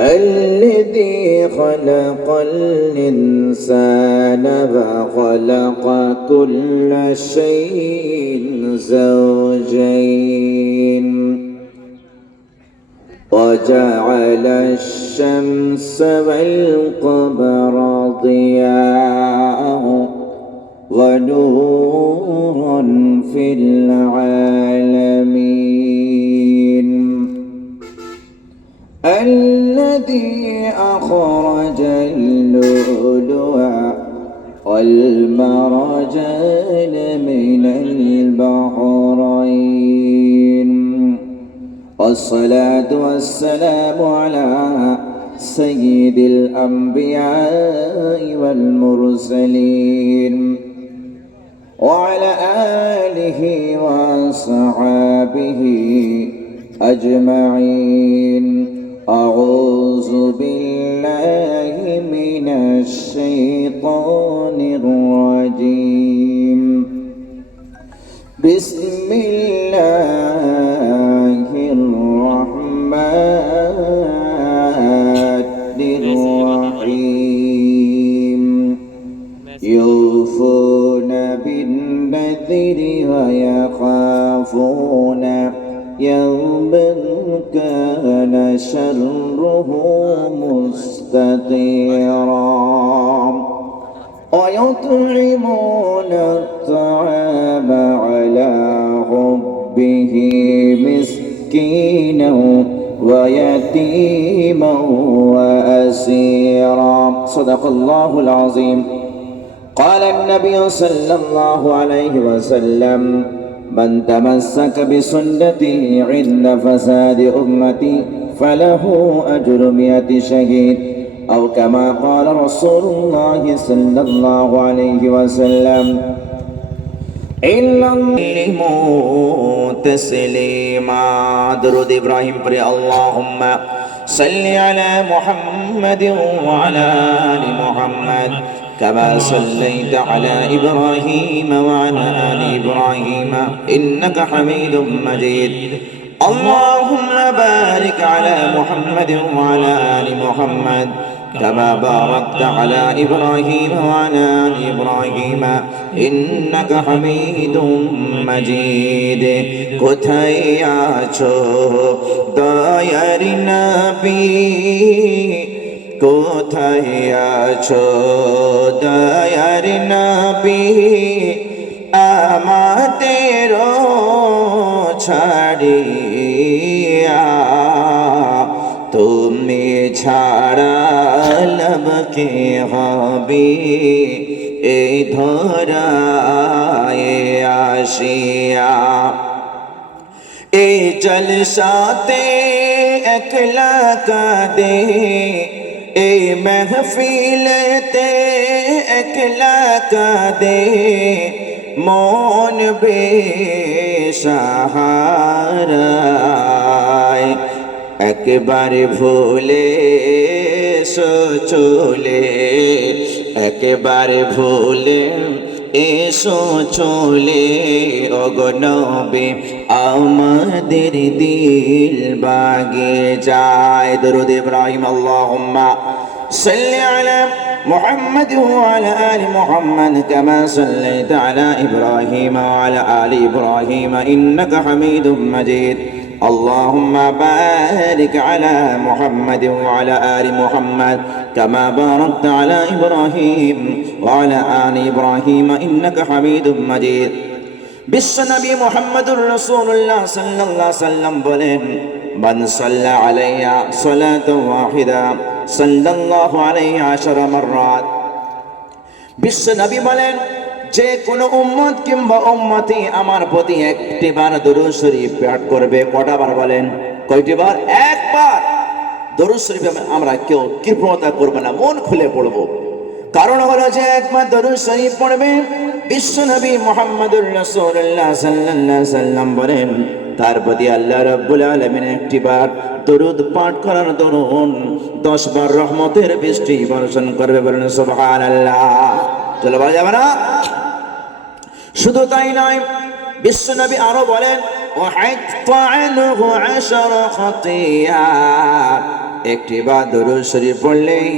الذي خلق الإنسان وخلق كل شيء زوجين وجعل الشمس والقمر ضياء ونورا في العالمين الذي أخرج اللؤلؤ والمرجان من البحرين والصلاة والسلام على سيد الأنبياء والمرسلين وعلى آله وصحابه أجمعين أعوذ بالله من الشيطان الرجيم بسم الله الرحمن الرحيم يوفون بالنذر ويخافون يوما كان شره مستطيرا ويطعمون الطعام على حبه مسكينا ويتيما وأسيرا صدق الله العظيم قال النبي صلى الله عليه وسلم من تمسك بسنتي عند فساد أمتي فله أجر 100 شهيد أو كما قال رسول الله صلى الله عليه وسلم إن الله تسليما درود إبراهيم پر اللهم صل على محمد وعلى آل محمد كما صليت على إبراهيم وعلى آل إبراهيم إنك حميد مجيد اللهم بارك على محمد وعلى آل محمد كما باركت على إبراهيم وعلى آل إبراهيم إنك حميد مجيد কোথায় আছো দয়ার নবী কোথায় আছো দয়ার নবী আমাদের ছাড়িয়া তুমি ছাড়া লবকে হবে এই ধরায় আসিয়া এই জলসাতে একলা কাঁদে এই মেহফিলতে একলা কাঁদে মন বেসাহারায় একবারে ভুলে চলে একবারে ভুলে এসো চলে অগনবে আমাদের দিল বাগে যায় দরুদ ইব্রাহিম আল্লাহুম্মা সাল্লি আলা محمد وعلى آل محمد كما صليت على إبراهيم وعلى آل إبراهيم إنك حميد مجيد اللهم بارك على محمد وعلى آل محمد كما باركت على إبراهيم وعلى آل إبراهيم إنك حميد مجيد বিশ্বনবী মুহাম্মদুর রাসূলুল্লাহ সাল্লাল্লাহু আলাইহি সাল্লাম বলেন মান সাল্লা আলাইয়া সালাতান ওয়াহিদা সাল্লাল্লাহু আলাইহি 10 মাররাত বিশ্বনবী বলেন যে কোন উম্মত কিংবা উম্মতি আমার প্রতি একটিবার দরুদ শরীফ পাঠ করবে কটা বার বলেন কয়টি বার একবার দরুদ শরীফ আমরা কেউ কৃপণতা করব না মন খুলে পড়ব কারণ হলো যে একবার দরুদ শরীফ পড়বে বিশ্বনবী মুহাম্মদুর রাসূলুল্লাহ সাল্লাল্লাহু আলাইহি সাল্লাম বলেন তার প্রতি আল্লাহ রাব্বুল আলামিন একটিবার দরুদ পাঠ করার দরুন 10 বার রহমতের বৃষ্টি বর্ষণ করবে বলেন সুবহানাল্লাহ চলে বলা যাবে না শুধু তাই নয় বিশ্বনবী আরো বলেন ওয়াহাত্তা আনহু 10 খাতিয়া একটি বা দরুদ শরীফ পড়লেই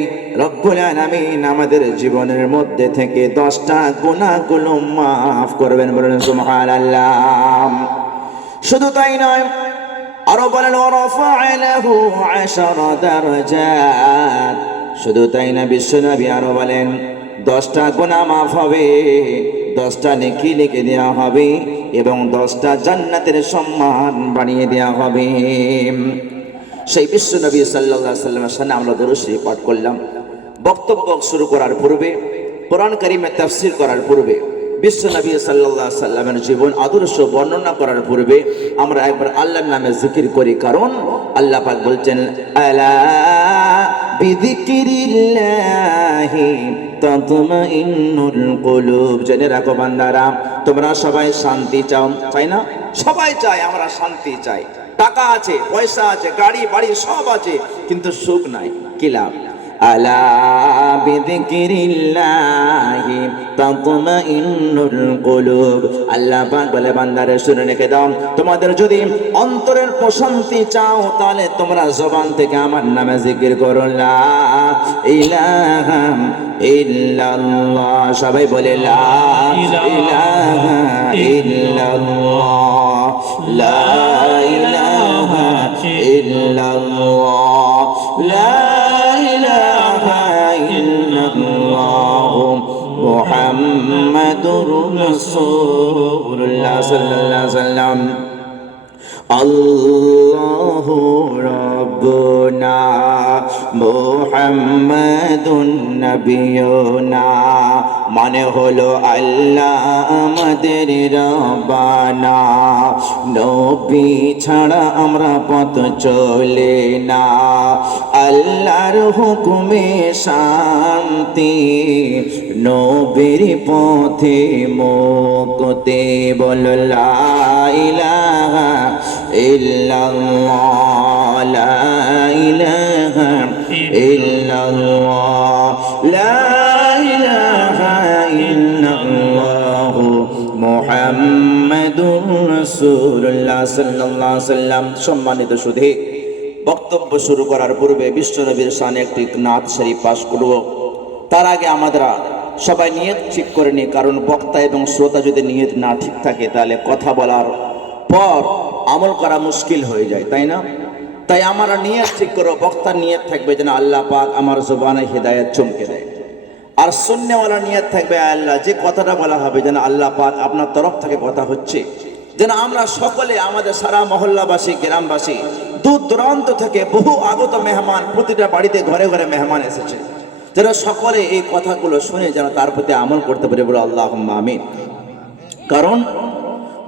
রব্বুল আলামিন আমাদের জীবনের মধ্যে থেকে 10টা গুনাহগুলো মাফ করবেন, বলেন সুবহানাল্লাহ। শুধু তাই নয়, আরো বলেন ওয়ারাফা'নাহু 10 দারাজাত। শুধু তাই না, বিশ্বনবী আরো বলেন 10টা গুনাহ মাফ হবে, 10টা নেকি লিখে দেওয়া হবে এবং 10টা জান্নাতের সম্মান বাড়িয়ে দেওয়া হবে। সেই বিশ্বনবী সাল্লাল্লাহু আলাইহি ওয়াসাল্লামের সামনে আমরা দরুদ শরীফ পাঠ করলাম। বক্তব্য শুরু করার পূর্বে, কোরআন কারীমের তাফসীর করার পূর্বে, বিশ্বনবী সাল্লাল্লাহু আলাইহি ওয়াসাল্লামের জীবন আদর্শ বর্ণনা করার পূর্বে আমরা একবার আল্লাহর নামে জিকির করি, কারণ আল্লাহ পাক বলছেন আলা বিযিকিরিল্লাহি তাতমাইন্নুল কুলুব। জেনে রাখো বান্দারা, তোমরা সবাই শান্তি চাও, তাই না? সবাই চায়, আমরা শান্তি চাই। টাকা আছে, পয়সা আছে, গাড়ি বাড়ি সব আছে, কিন্তু সুখ নাই। কি লাভ? আলা বিযিকিরিল্লাহি তাতমাইন্নুল কুলুব। আল্লাহ পাক বলে বান্দারে শুনে রেখে দাও, তোমাদের যদি অন্তরের প্রশান্তি চাও তাহলে তোমরা জবান থেকে আমার নামে জিকির করো লা ইলাহা ইল্লাল্লাহ। সবাই বলে লা ইলাহা ইল্লাল্লাহ, লা ইলাহা ইল্লাল্লাহ, লা মুহাম্মাদুর রাসূলুল্লাহ সাল্লাল্লাহু আলাইহি ওয়াসাল্লাম। আল্লাহু রাব্বুনা মুহাম্মাদুন নবিয়ুনা, মানে হলো আল্লাহ আমাদের রব্বানা, নবী ছাড়া আমরা পথ চলে না, আল্লাহর হুকুমে শান্তি, নবীর পথে মুক্তি। বল লা ইলাহা ইল্লাল্লাহ, লা ইলাহা ইল্লাল্লাহ, লা ইলাহা ইল্লাল্লাহ মুহাম্মাদুর রাসূলুল্লাহ সাল্লাল্লাহু আলাইহি ওয়াসাল্লাম। সম্মানিত সুধী, বক্তব্য শুরু করার পূর্বে বিশ্বনবীর শানে একটি নাত শরীফ পাঠ করব। তার আগে আমরা সবাই নিয়ত ঠিক করে নিই, কারণ বক্তা এবং শ্রোতা যদি নিয়ত না ঠিক থাকে তাহলে কথা বলার পর আমল করা মুশকিল হয়ে যায়, তাই না? তাই আমরা নিয়ত ঠিক করব, বক্তার নিয়ত থাকবে যেন আল্লাহ পাক আমার জবানে হিদায়াত চমকে দেয়, আর সুন্নাহওয়ালা নিয়ত থাকবে আল্লাহ যে কথাটা বলা হবে যেন আল্লাহ পাক আপনার তরফ থেকে কথা হচ্ছে, যেন আমরা সকলে, আমাদের সারা মহল্লাবাসী, গ্রামবাসী, দূর দূরান্ত থেকে বহু আগত মেহমান, প্রতিটা বাড়িতে ঘরে ঘরে মেহমান এসেছে, যেন সকলে এই কথাগুলো শুনে যেন তার প্রতি আমল করতে পারে, বলে আল্লাহুম্মা আমিন। কারণ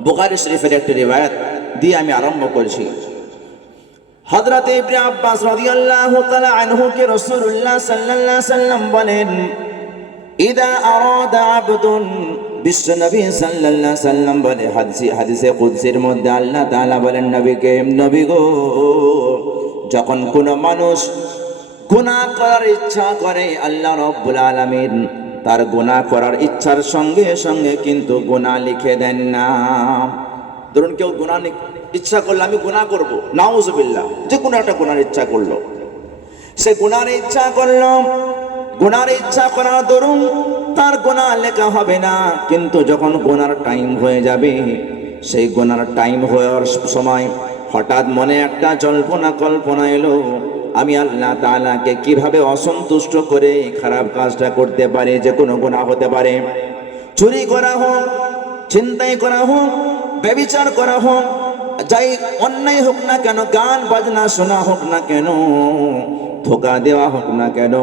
বুখারী শরীফের একটি রিওয়ায়াত দিয়ে আমি আরম্ভ করছি। হযরত ইবনে আব্বাস রাদিয়াল্লাহু তাআলা আনহু কে রাসূলুল্লাহ সাল্লাল্লাহু আলাইহি সাল্লাম বলেন, ইদা আরাদা আবদুন, বিশ্বনবী সাল্লাল্লাহু আলাইহি সাল্লাম বলে, হাদিসে কুদসির মধ্যে আল্লাহ তাআলা বলেন নবীকে, নবী গো, যখন কোন মানুষ গুনাহ করার ইচ্ছা করে, আল্লাহ রাব্বুল আলামিন তার গুনাহ করার ইচ্ছার সঙ্গে সঙ্গে কিন্তু গুনাহ লিখে দেন না। ধরুন কেউ গুনাহ ইচ্ছা করলো, আমি গুনাহ করব, নাউজুবিল্লাহ, যে কোনো একটা গুনার ইচ্ছা করলো, সে গুনার ইচ্ছা করলো, গুনার ইচ্ছা করার দরুন তার গুনাহ লেখা হবে না, কিন্তু যখন গুনার টাইম হয়ে যাবে, সেই গুনার টাইম হওয়ার সময় হঠাৎ মনে একটা কল্পনা এলো, আমি আল্লাহ তাআলাকে কিভাবে অসন্তুষ্ট করে খারাপ কাজটা করতে পারি। যে কোনো গুনাহ হতে পারে, চুরি করা হোক, ছিনতাই করা হোক, ব্যভিচার করা হোক, যাই অন্যায় হোক না কেন, গান বাজনা শোনা হোক না কেন, ধোঁকা দেওয়া হোক না কেন,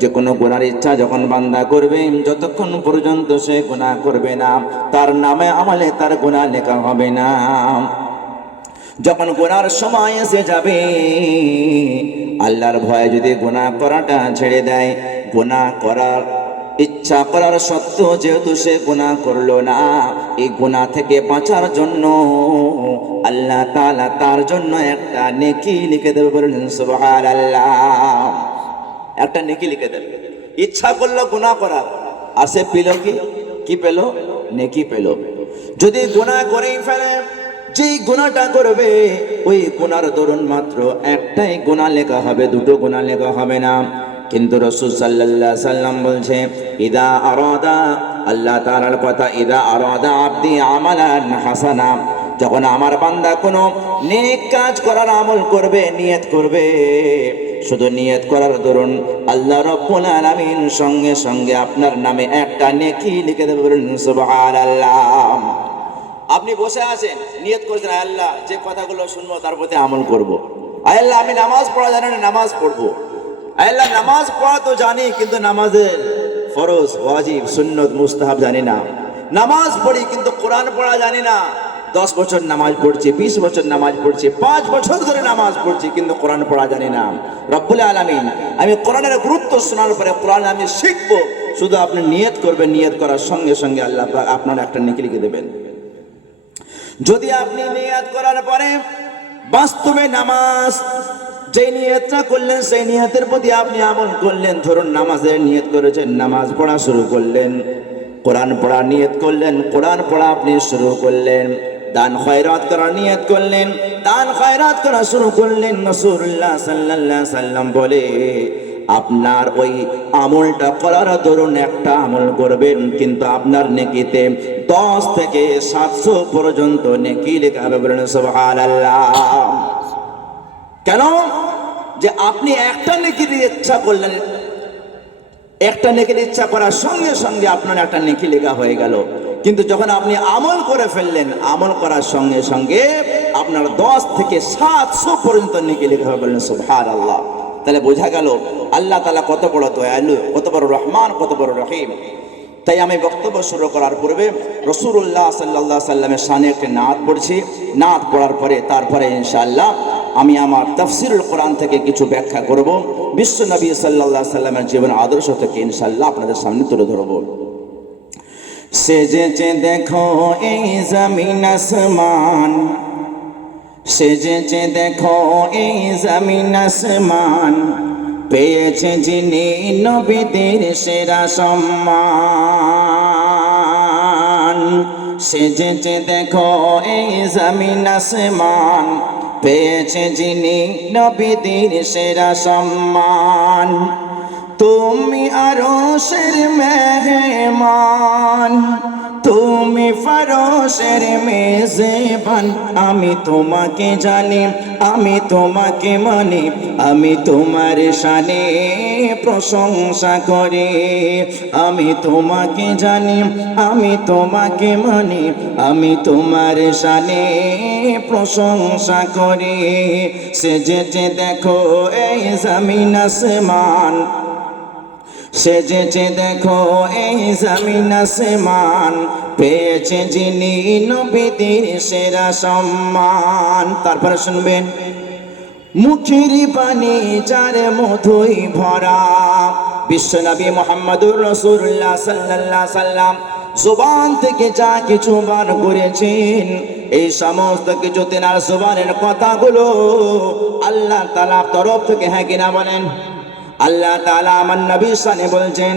যে কোনো গুনার ইচ্ছা যখন বান্দা করবে, যতক্ষণ পর্যন্ত সে গুনাহ করবে না, তার নামে আমলে তার গুনাহ লেখা হবে না। যখন গুনার সময় এসে যাবে, আল্লাহর ভয়ে যদি গুনাহ করাটা ছেড়ে দেয়, গুনাহ করার ইচ্ছা করার সত্ত্বেও যেহেতু সে গুনাহ করলো না, এই গুনাহ থেকে বাঁচার জন্য আল্লাহ তাআলা তার জন্য একটা নেকি লিখে দেবে, বলেন সুবহানাল্লাহ। একটা নেকি লিখে দেবে। ইচ্ছা করলো গুনাহ করার, আর সে পেল কি পেল? নেকি পেল। যদি গুনাহ করেই ফেলে, যেই গুনাহটা করবে ওই গুনার দরুন মাত্র একটাই গুনাহ লেখা হবে, দুটো গুনাহ লেখা হবে না। কিন্তু রাসূল সাল্লাল্লাহু আলাইহি সাল্লাম বলছে ইদা আরাদা, আল্লাহ তাআলার কথা, ইদা আরাদা আবদি আমালান হাসানা, যখন আমার বান্দা কোনো নেক কাজ করার আমল করবে, নিয়ত করবে, শুধু নিয়ত করার দরুন আল্লাহ রাব্বুল আলামিন সঙ্গে সঙ্গে আপনার নামে একটা নেকি লিখে দেবে। বলুন সুবহানাল্লাহ। আপনি বসে আছেন, নিয়ত করেছেন আল্লাহ যে কথাগুলো শুনবো তার প্রতি আমল করব। আল্লাহ আমি নামাজ পড়া জানি না, নামাজ পড়বো। আল্লাহ নামাজ পড়া তো জানি, কিন্তু নামাজের ফরজ, ওয়াজিব, সুন্নত, মুস্তাহাব জানি না। নামাজ পড়ি কিন্তু কোরআন পড়া জানি না। 10 বছর নামাজ পড়ছি, 20 বছর নামাজ পড়ছি, 5 বছর ধরে নামাজ পড়ছি, কিন্তু কোরআন পড়া জানি না। রব্বুল আলামিন আমি কোরআনের গুরুত্ব শোনার পরে কোরআন আমি শিখবো। শুধু আপনি নিয়ত করবেন, নিয়ত করার সঙ্গে সঙ্গে আল্লাহ পাক আপনার একটা নেকি লিখে দেবেন। যদি আপনি নিয়ত করার পরে বাস্তবে নামাজ যে নিয়তটা করলেন সেই নিয়তের প্রতি আপনি আমল করলেন, ধরুন নামাজের নিয়ত করেছেন, নামাজ পড়া শুরু করলেন, কোরআন পড়া নিয়ত করলেন, কোরআন পড়া আপনি শুরু করলেন, দান খয়রাত করার নিয়ত করলেন, দান খয়রাত করা শুরু করলেন, রাসূলুল্লাহ সাল্লাল্লাহু আলাইহি সাল্লাম বলে আপনার ওই আমলটা করার দরুন একটা আমল করবেন, কিন্তু আপনার নেকিতে 10 থেকে 700 পর্যন্ত নেকি লেখা হবে। বলেন সুবহানাল্লাহ। কেন? যে আপনি একটা নেকির ইচ্ছা করলেন, একটা নেকির ইচ্ছা করার সঙ্গে সঙ্গে আপনার একটা নেকি লেখা হয়ে গেল। কিন্তু যখন আপনি আমল করে ফেললেন, আমল করার সঙ্গে সঙ্গে আপনার 10 থেকে 700 পর্যন্ত নেকি লেখা হবে। বলেন সুবহানাল্লাহ। তাহলে বোঝা গেল আল্লাহ তাআলা কত বড় দয়ালু, কত বড় রহমান, কত বড় রহিম। তাই আমি বক্তব্য শুরু করার পূর্বে রাসূলুল্লাহ সাল্লাল্লাহু আলাইহি সাল্লামের শানে একটি নাত পড়ছি। নাত পড়ার পরে তারপরে ইনশাআল্লাহ আমি আমার তাফসীরুল কোরআন থেকে কিছু ব্যাখ্যা করব, বিশ্ব নবী সাল্লাল্লাহু আলাইহি সাল্লামের জীবন আদর্শ থেকে ইনশাআল্লাহ আপনাদের সামনে তুলে ধরব। সেজেছে দেখো এই জমিন আসমান, সেজেছে দেখো এই জমিন আসমান, পেয়েছে যিনি নবীদের সেরা সম্মান। সেজেছে দেখো এই জমিন আসমান, পেয়েছে যিনি নবীদের সেরা সম্মান। তুমি আরশের মেহমান, তুমি ফরশের মেজবান, আমি তোমাকে জানি, আমি তোমাকে মানি, আমি তোমার শানে প্রশংসা করি। আমি তোমাকে জানি, আমি তোমাকে মানি, আমি তোমার শানে প্রশংসা করি। সেজেছে দেখো এই জমিন আসমান, সেজেছে দেখো এই জমিন আসমান, পেয়েছে যিনি নবীদের সেরা সম্মান। তারপরে শুনবেন মুখের পানি যার মধুই ভরা, বিশ্বনবী মুহাম্মদুর রাসূলুল্লাহ সাল্লাল্লাহু আলাইহি সাল্লাম জবান থেকে যা কিছু বার করেছেন, এই সমস্ত কিছু তেনার জবানের কথাগুলো আল্লাহ তাআলার তরফ থেকে, হ্যাঁ কিনা বলেন? আল্লাহ তাআলা আমার নবীর শানে বলছেন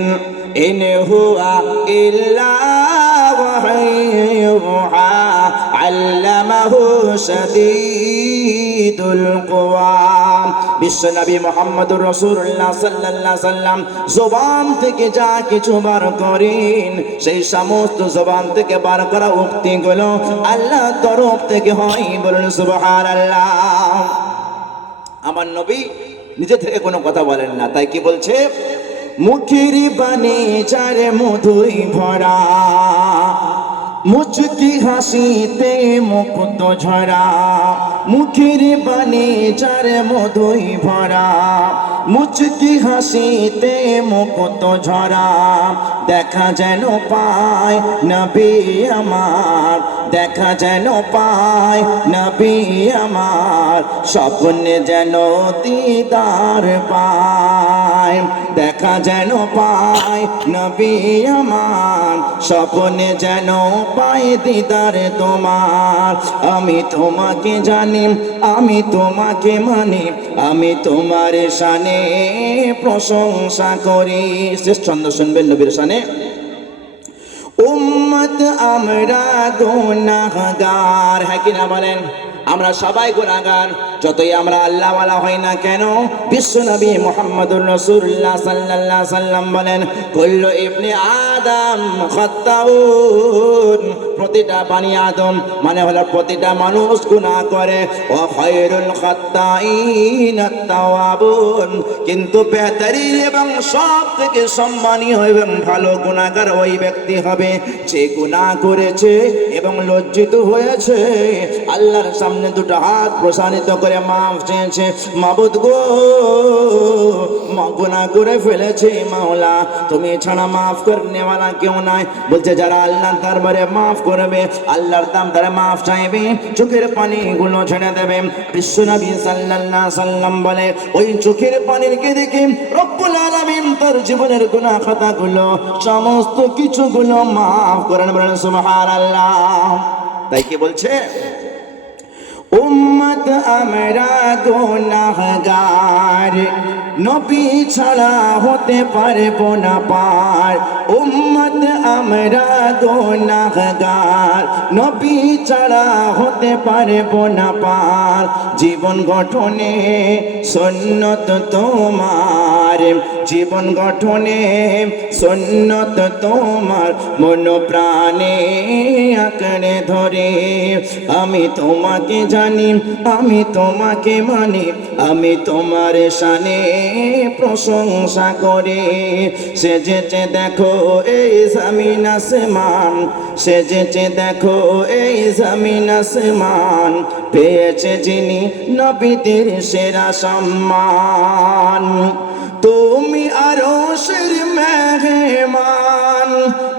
ইন হুয়া ইল্লা ওয়াহয়ুহা আল্লামাহু শাদীদুল কুওয়া। বিশ্বনবী মুহাম্মদুর রাসূলুল্লাহ সাল্লাল্লাহু আলাইহি সাল্লাম জবান থেকে যা কিছু বার করেন, সেই সমস্ত জবান থেকে বার করা উক্তিগুলো আল্লাহর তরফ থেকে হয়। বলুন সুবহানাল্লাহ। আমার নবী নিজে থেকে কোনো কথা বলেন না, তাই কি বলছে? মুখের বাণী যার মধুই ভরা, মুচকি হাসিতে মুক্ত ঝরা। মুখের বাণী যার মধুই ভরা, মুচকি হাসিতে মুক্ত ঝরা। দেখা যেন পায় নবী আমার, দেখা যেন পায় নবী আমার, স্বপ্নে যেন দিদার পায়। দেখা যেন পায় নবী আমার, স্বপ্নে যেন পায় দিদার তোমার। আমি তোমাকে জানি, আমি তোমাকে মানি, আমি তোমার শানে প্রশংসা করি। শেষ ছন্দ শুনবেন নবীর শানে। উম্মত উম্মত আমরা গুনাহগার, হ্যাঁ কিনা বলেন? আমরা সবাই গুনাহগার, যতই আমরা আল্লাহওয়ালা হই না কেন। বিশ্বনবী মুহাম্মদুর রাসূলুল্লাহ সাল্লাল্লাহু আলাইহি সাল্লাম বলেন, কুল্লু ইবনে আদম খাত্তাউন, প্রতিটা বানি আদম মানে হলো প্রতিটা মানুষ গুনাহ করে। ও খায়রুল খাত্তাইন আত-তাওয়াবুন, কিন্তু বেহতরিন এবং সব থেকে সম্মানীয় এবং ভালো গুনাহগার ওই ব্যক্তি হবে যে গুনাহ করেছে এবং লজ্জিত হয়েছে, আল্লাহর সামনে দুটো হাত প্রসারিত করে মাফ চেয়েছে, মাবুদ গো গুনাহ করে ফেলেছে, মাওলা তুমি ছাড়া মাফ করনেওয়ালা কেউ নাই। বলছে যারা আল্লাহর দরবারে মাফ করবে, আল্লাহর দরবারে মাফ চাইবে, চোখের পানিগুলো ছেড়ে দেবে। বিশ্বনবী সাল্লাল্লাহু আলাইহি সাল্লাম বলে, ওই চোখের পানিকে দেখে রব্বুল আলামিন তার জীবনের গুনাহ খাতাগুলো সমস্ত কিছুগুলো মাফ করেন। বলেন সুবহানাল্লাহ। তাই কি বলছে? উম্মত আমরা গুনাহগার, নবী ছাড়া হতে পারবো না পার। উম্মত আমরা গুনাহগার, নবী ছাড়া হতে পারবো না পার। জীবন গঠনে সুন্নত তোমার, জীবন গঠনে সুন্নত তোমার, মন প্রাণে আঁকড়ে ধরে। আমি তোমাকে জানি, আমি তোমাকে মানি, আমি তোমার শানে প্রশংসা করে। সেজেছে দেখো এই জমিন আসমান, সেজেছে দেখো এই জমিন আসমান, পেয়েছে যিনি নবীদের সেরা সম্মান। তুমি আরশের মেহমান,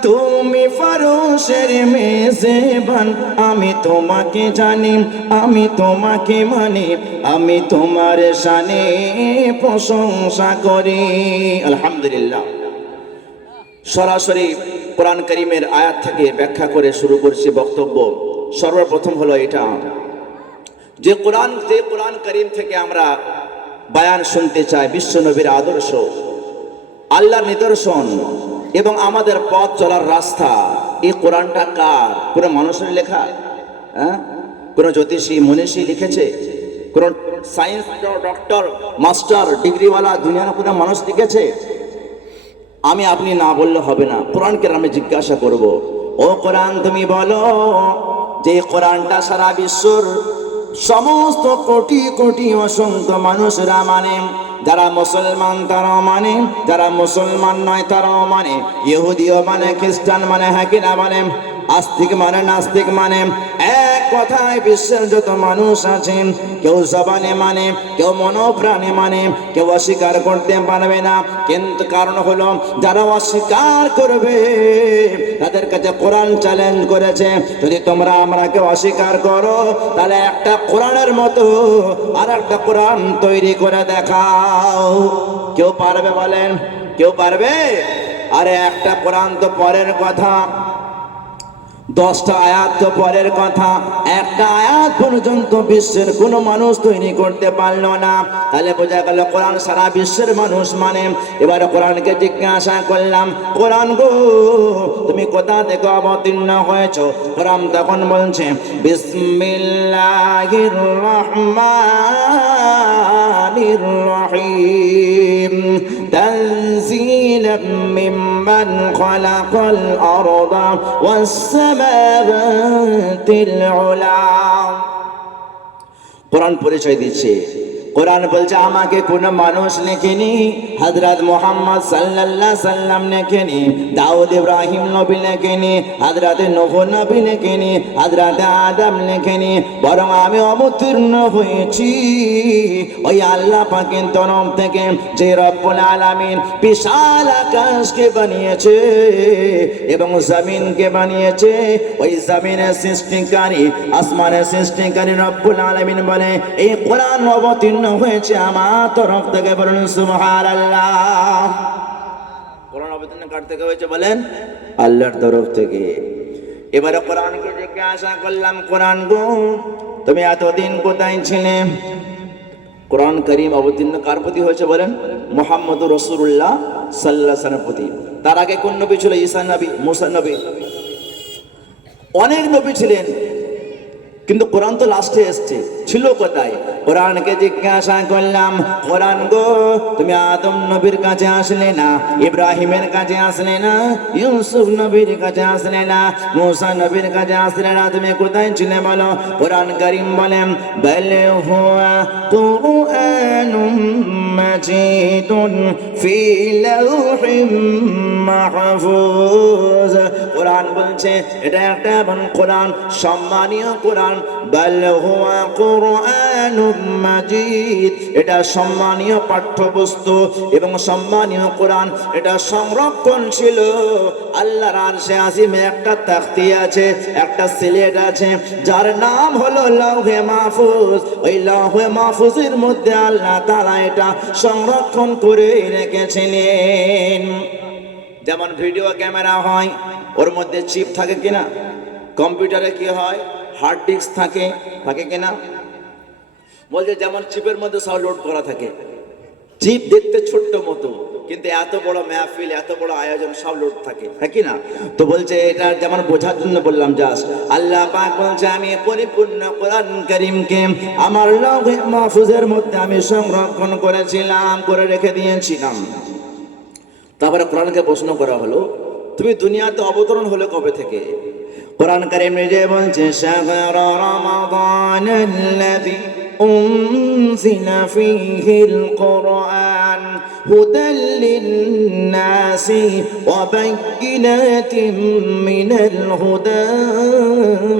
তুমি ফারশের মেজবান, আমি তোমাকে জানি, আমি তোমাকে মানি, আমি তোমার শানে প্রশংসা করি। আলহামদুলিল্লাহ। সরাসরি কোরআন কারীমের আয়াত থেকে ব্যাখ্যা করে শুরু করছি বক্তব্য। সর্বপ্রথম হলো এটা যে কোরআন কারীম থেকে আমরা বয়ান শুনতে চাই, বিশ্বনবীর আদর্শ, আল্লাহর নিদর্শন এবং আমাদের পথ চলার রাস্তা। এই কোরআনটা কার? কোনো মানুষের লেখা? হ্যাঁ, কোনো জ্যোতিষী মনীষী লিখেছে? কোনো সায়েন্স ডক্টর মাস্টার ডিগ্রিওয়ালা দুনিয়ার কোনো মানুষ লিখেছে? আমি আপনি না বললে হবে না, কোরআনকে আমি জিজ্ঞাসা করব, ও কোরআন তুমি বলো যে কোরআনটা সারা বিশ্বর সমস্ত কোটি কোটি অসংখ্য মানুষরা মানে, যারা মুসলমান তারাও মানে, যারা মুসলমান নয় তারাও মানে, ইহুদিও মানে, খ্রিস্টান মানে, হ্যাঁ কিনা মানে, আস্তিক মানে, নাস্তিক মানে, এক কথায় বিশ্বের যত মানুষ আছেন, কেউ জবানে মানে, কেউ মনোপ্রাণে মানে, কেউ অস্বীকার করতে পারবে না। কিন্তু কারণ হলো যারা অস্বীকার করবে তাদের কাছে কোরআন চ্যালেঞ্জ করেছে, যদি তোমরা আমরাকে অস্বীকার করো তাহলে একটা কোরআনের মতো আর একটা কোরআন তৈরি করে দেখাও। কেউ পারবে বলেন? কেউ পারবে? আরে একটা কোরআন তো পরের কথা, 10টা আয়াত তো পরের কথা, একটা আয়াত পর্যন্ত বিশ্বের কোনো মানুষ তৈরি করতে পারলো না। তাহলে বোঝা গেল কোরআন সারা বিশ্বের মানুষ মানে। এবার কোরআনকে জিজ্ঞাসা করলাম, কোরআন গো তুমি কোথা থেকে অবতীর্ণ হয়েছ? কোরআন তখন বলছে, বিসমিল্লাহির রহমানির রহিম, তানজিলাম মিম্মান খালাকাল আরদা ওয়াস সামাওয়াতিল উলা। কোরআন পরিচয় দিচ্ছে। কোরআন বলছে আমাকে কোন মানুষ লেখেনি, হযরত মুহাম্মদ সাল্লাল্লাহু সাল্লাম লেখেনি, দাউদ ইব্রাহিম নবী লেখেনি, হযরত নূহ নবী লেখেনি, হযরত আদম লেখেনি, বরং আমি অবতীর্ণ হয়েছি ওই আল্লাহ পাকের তরফ থেকে, যে রব্বুল আলামিন বিশাল আকাশকে বানিয়েছে এবং জমিনকে বানিয়েছে। ওই জমিনের সৃষ্টিকারী, আসমানের সৃষ্টিকারী রব্বুল আলামিন বলে এই কোরআন অবতীর্ণ হয়েছে আমার তরফ থেকে। বলুন সুবহানাল্লাহ। কোরআন অবতীর্ণ কার থেকে হয়েছে বলেন? আল্লাহর তরফ থেকে। এবারে কোরআনকে জিজ্ঞাসা করলাম, কোরআন গো তুমি এতদিন কোথায় ছিলে? কোরআন কারীম অবতীর্ণ কার প্রতি হয়েছে বলেন? মুহাম্মদুর রাসূলুল্লাহ সাল্লাল্লাহু আলাইহি ওয়াসাল্লামের প্রতি। তার আগে কোন নবী ছিল? ঈসা নবী, মুসা নবী। অনেক নবী ছিলেন, কিন্তু কোরআন তো লাস্টে এসছে, ছিল কোথায়? কোরআনকে জিজ্ঞাসা করলাম, কোরআন গো তুমি আদম নবীর কাছে আসলে না, ইব্রাহিমের কাছে আসলে না, ইউসুফ নবীর কাছে আসলে না, মুসা নবীর কাছে আসলে না, তুমি কোথায় ছিলে বলো? কোরআন কারীম বলেন বাল হুয়া কুরআনুম মাজিদুন ফি লাউহিম মাহফুজ। কোরআন বলছে এটা একটা কোরআন, সম্মানীয় কোরআন। বাল হুয়া কুরআনুম মাজিদ, এটা সম্মানীয় পাঠ্যবস্তু এবং সম্মানীয় কোরআন। এটা সংরক্ষণ ছিল আল্লাহর আরশে আজিমে। একটা তাখতি আছে, একটা সিলেট আছে, যার নাম হলো লাউহে মাহফুজ। ওই লাউহে মাহফুজের মধ্যে আল্লাহ তাআলা এটা সংরক্ষণ করে রেখেছিলেন। যেমন ভিডিও ক্যামেরা হয়, ওর মধ্যে চিপ থাকে কিনা? কম্পিউটারে কি হয়, হার্ড ডিস্ক থাকে, থাকে কিনা? বলছে যেমন চিপের মধ্যে সব লোড করা থাকে। চিপ দেখতে ছোট্ট মতো, কিন্তু এত বড় মেহফিল, এত বড় আয়োজন, সব লোড থাকে, হ্যাঁ কি না? তো বলছে এটা যেমন বোঝার জন্য বললাম জাস্ট। আল্লাহ পাক বলছে আমি পরিপূর্ণ কোরআন কারীমকে আমার লাউহে মাহফুজের মধ্যে আমি সংরক্ষণ করেছিলাম, করে রেখে দিয়েছিলাম। তারপরে কোরআনকে প্রশ্ন করা হলো তুমি দুনিয়াতে অবতরণ হলে কবে থেকে? কোরআন কারীম নিজে বলছে শাহর রমাদানাল্লাযী উনজিলা ফীহিল কুরআন হুদাল লিন-নাসি ওয়া বায়্যিনাতিন মিনাল হুদা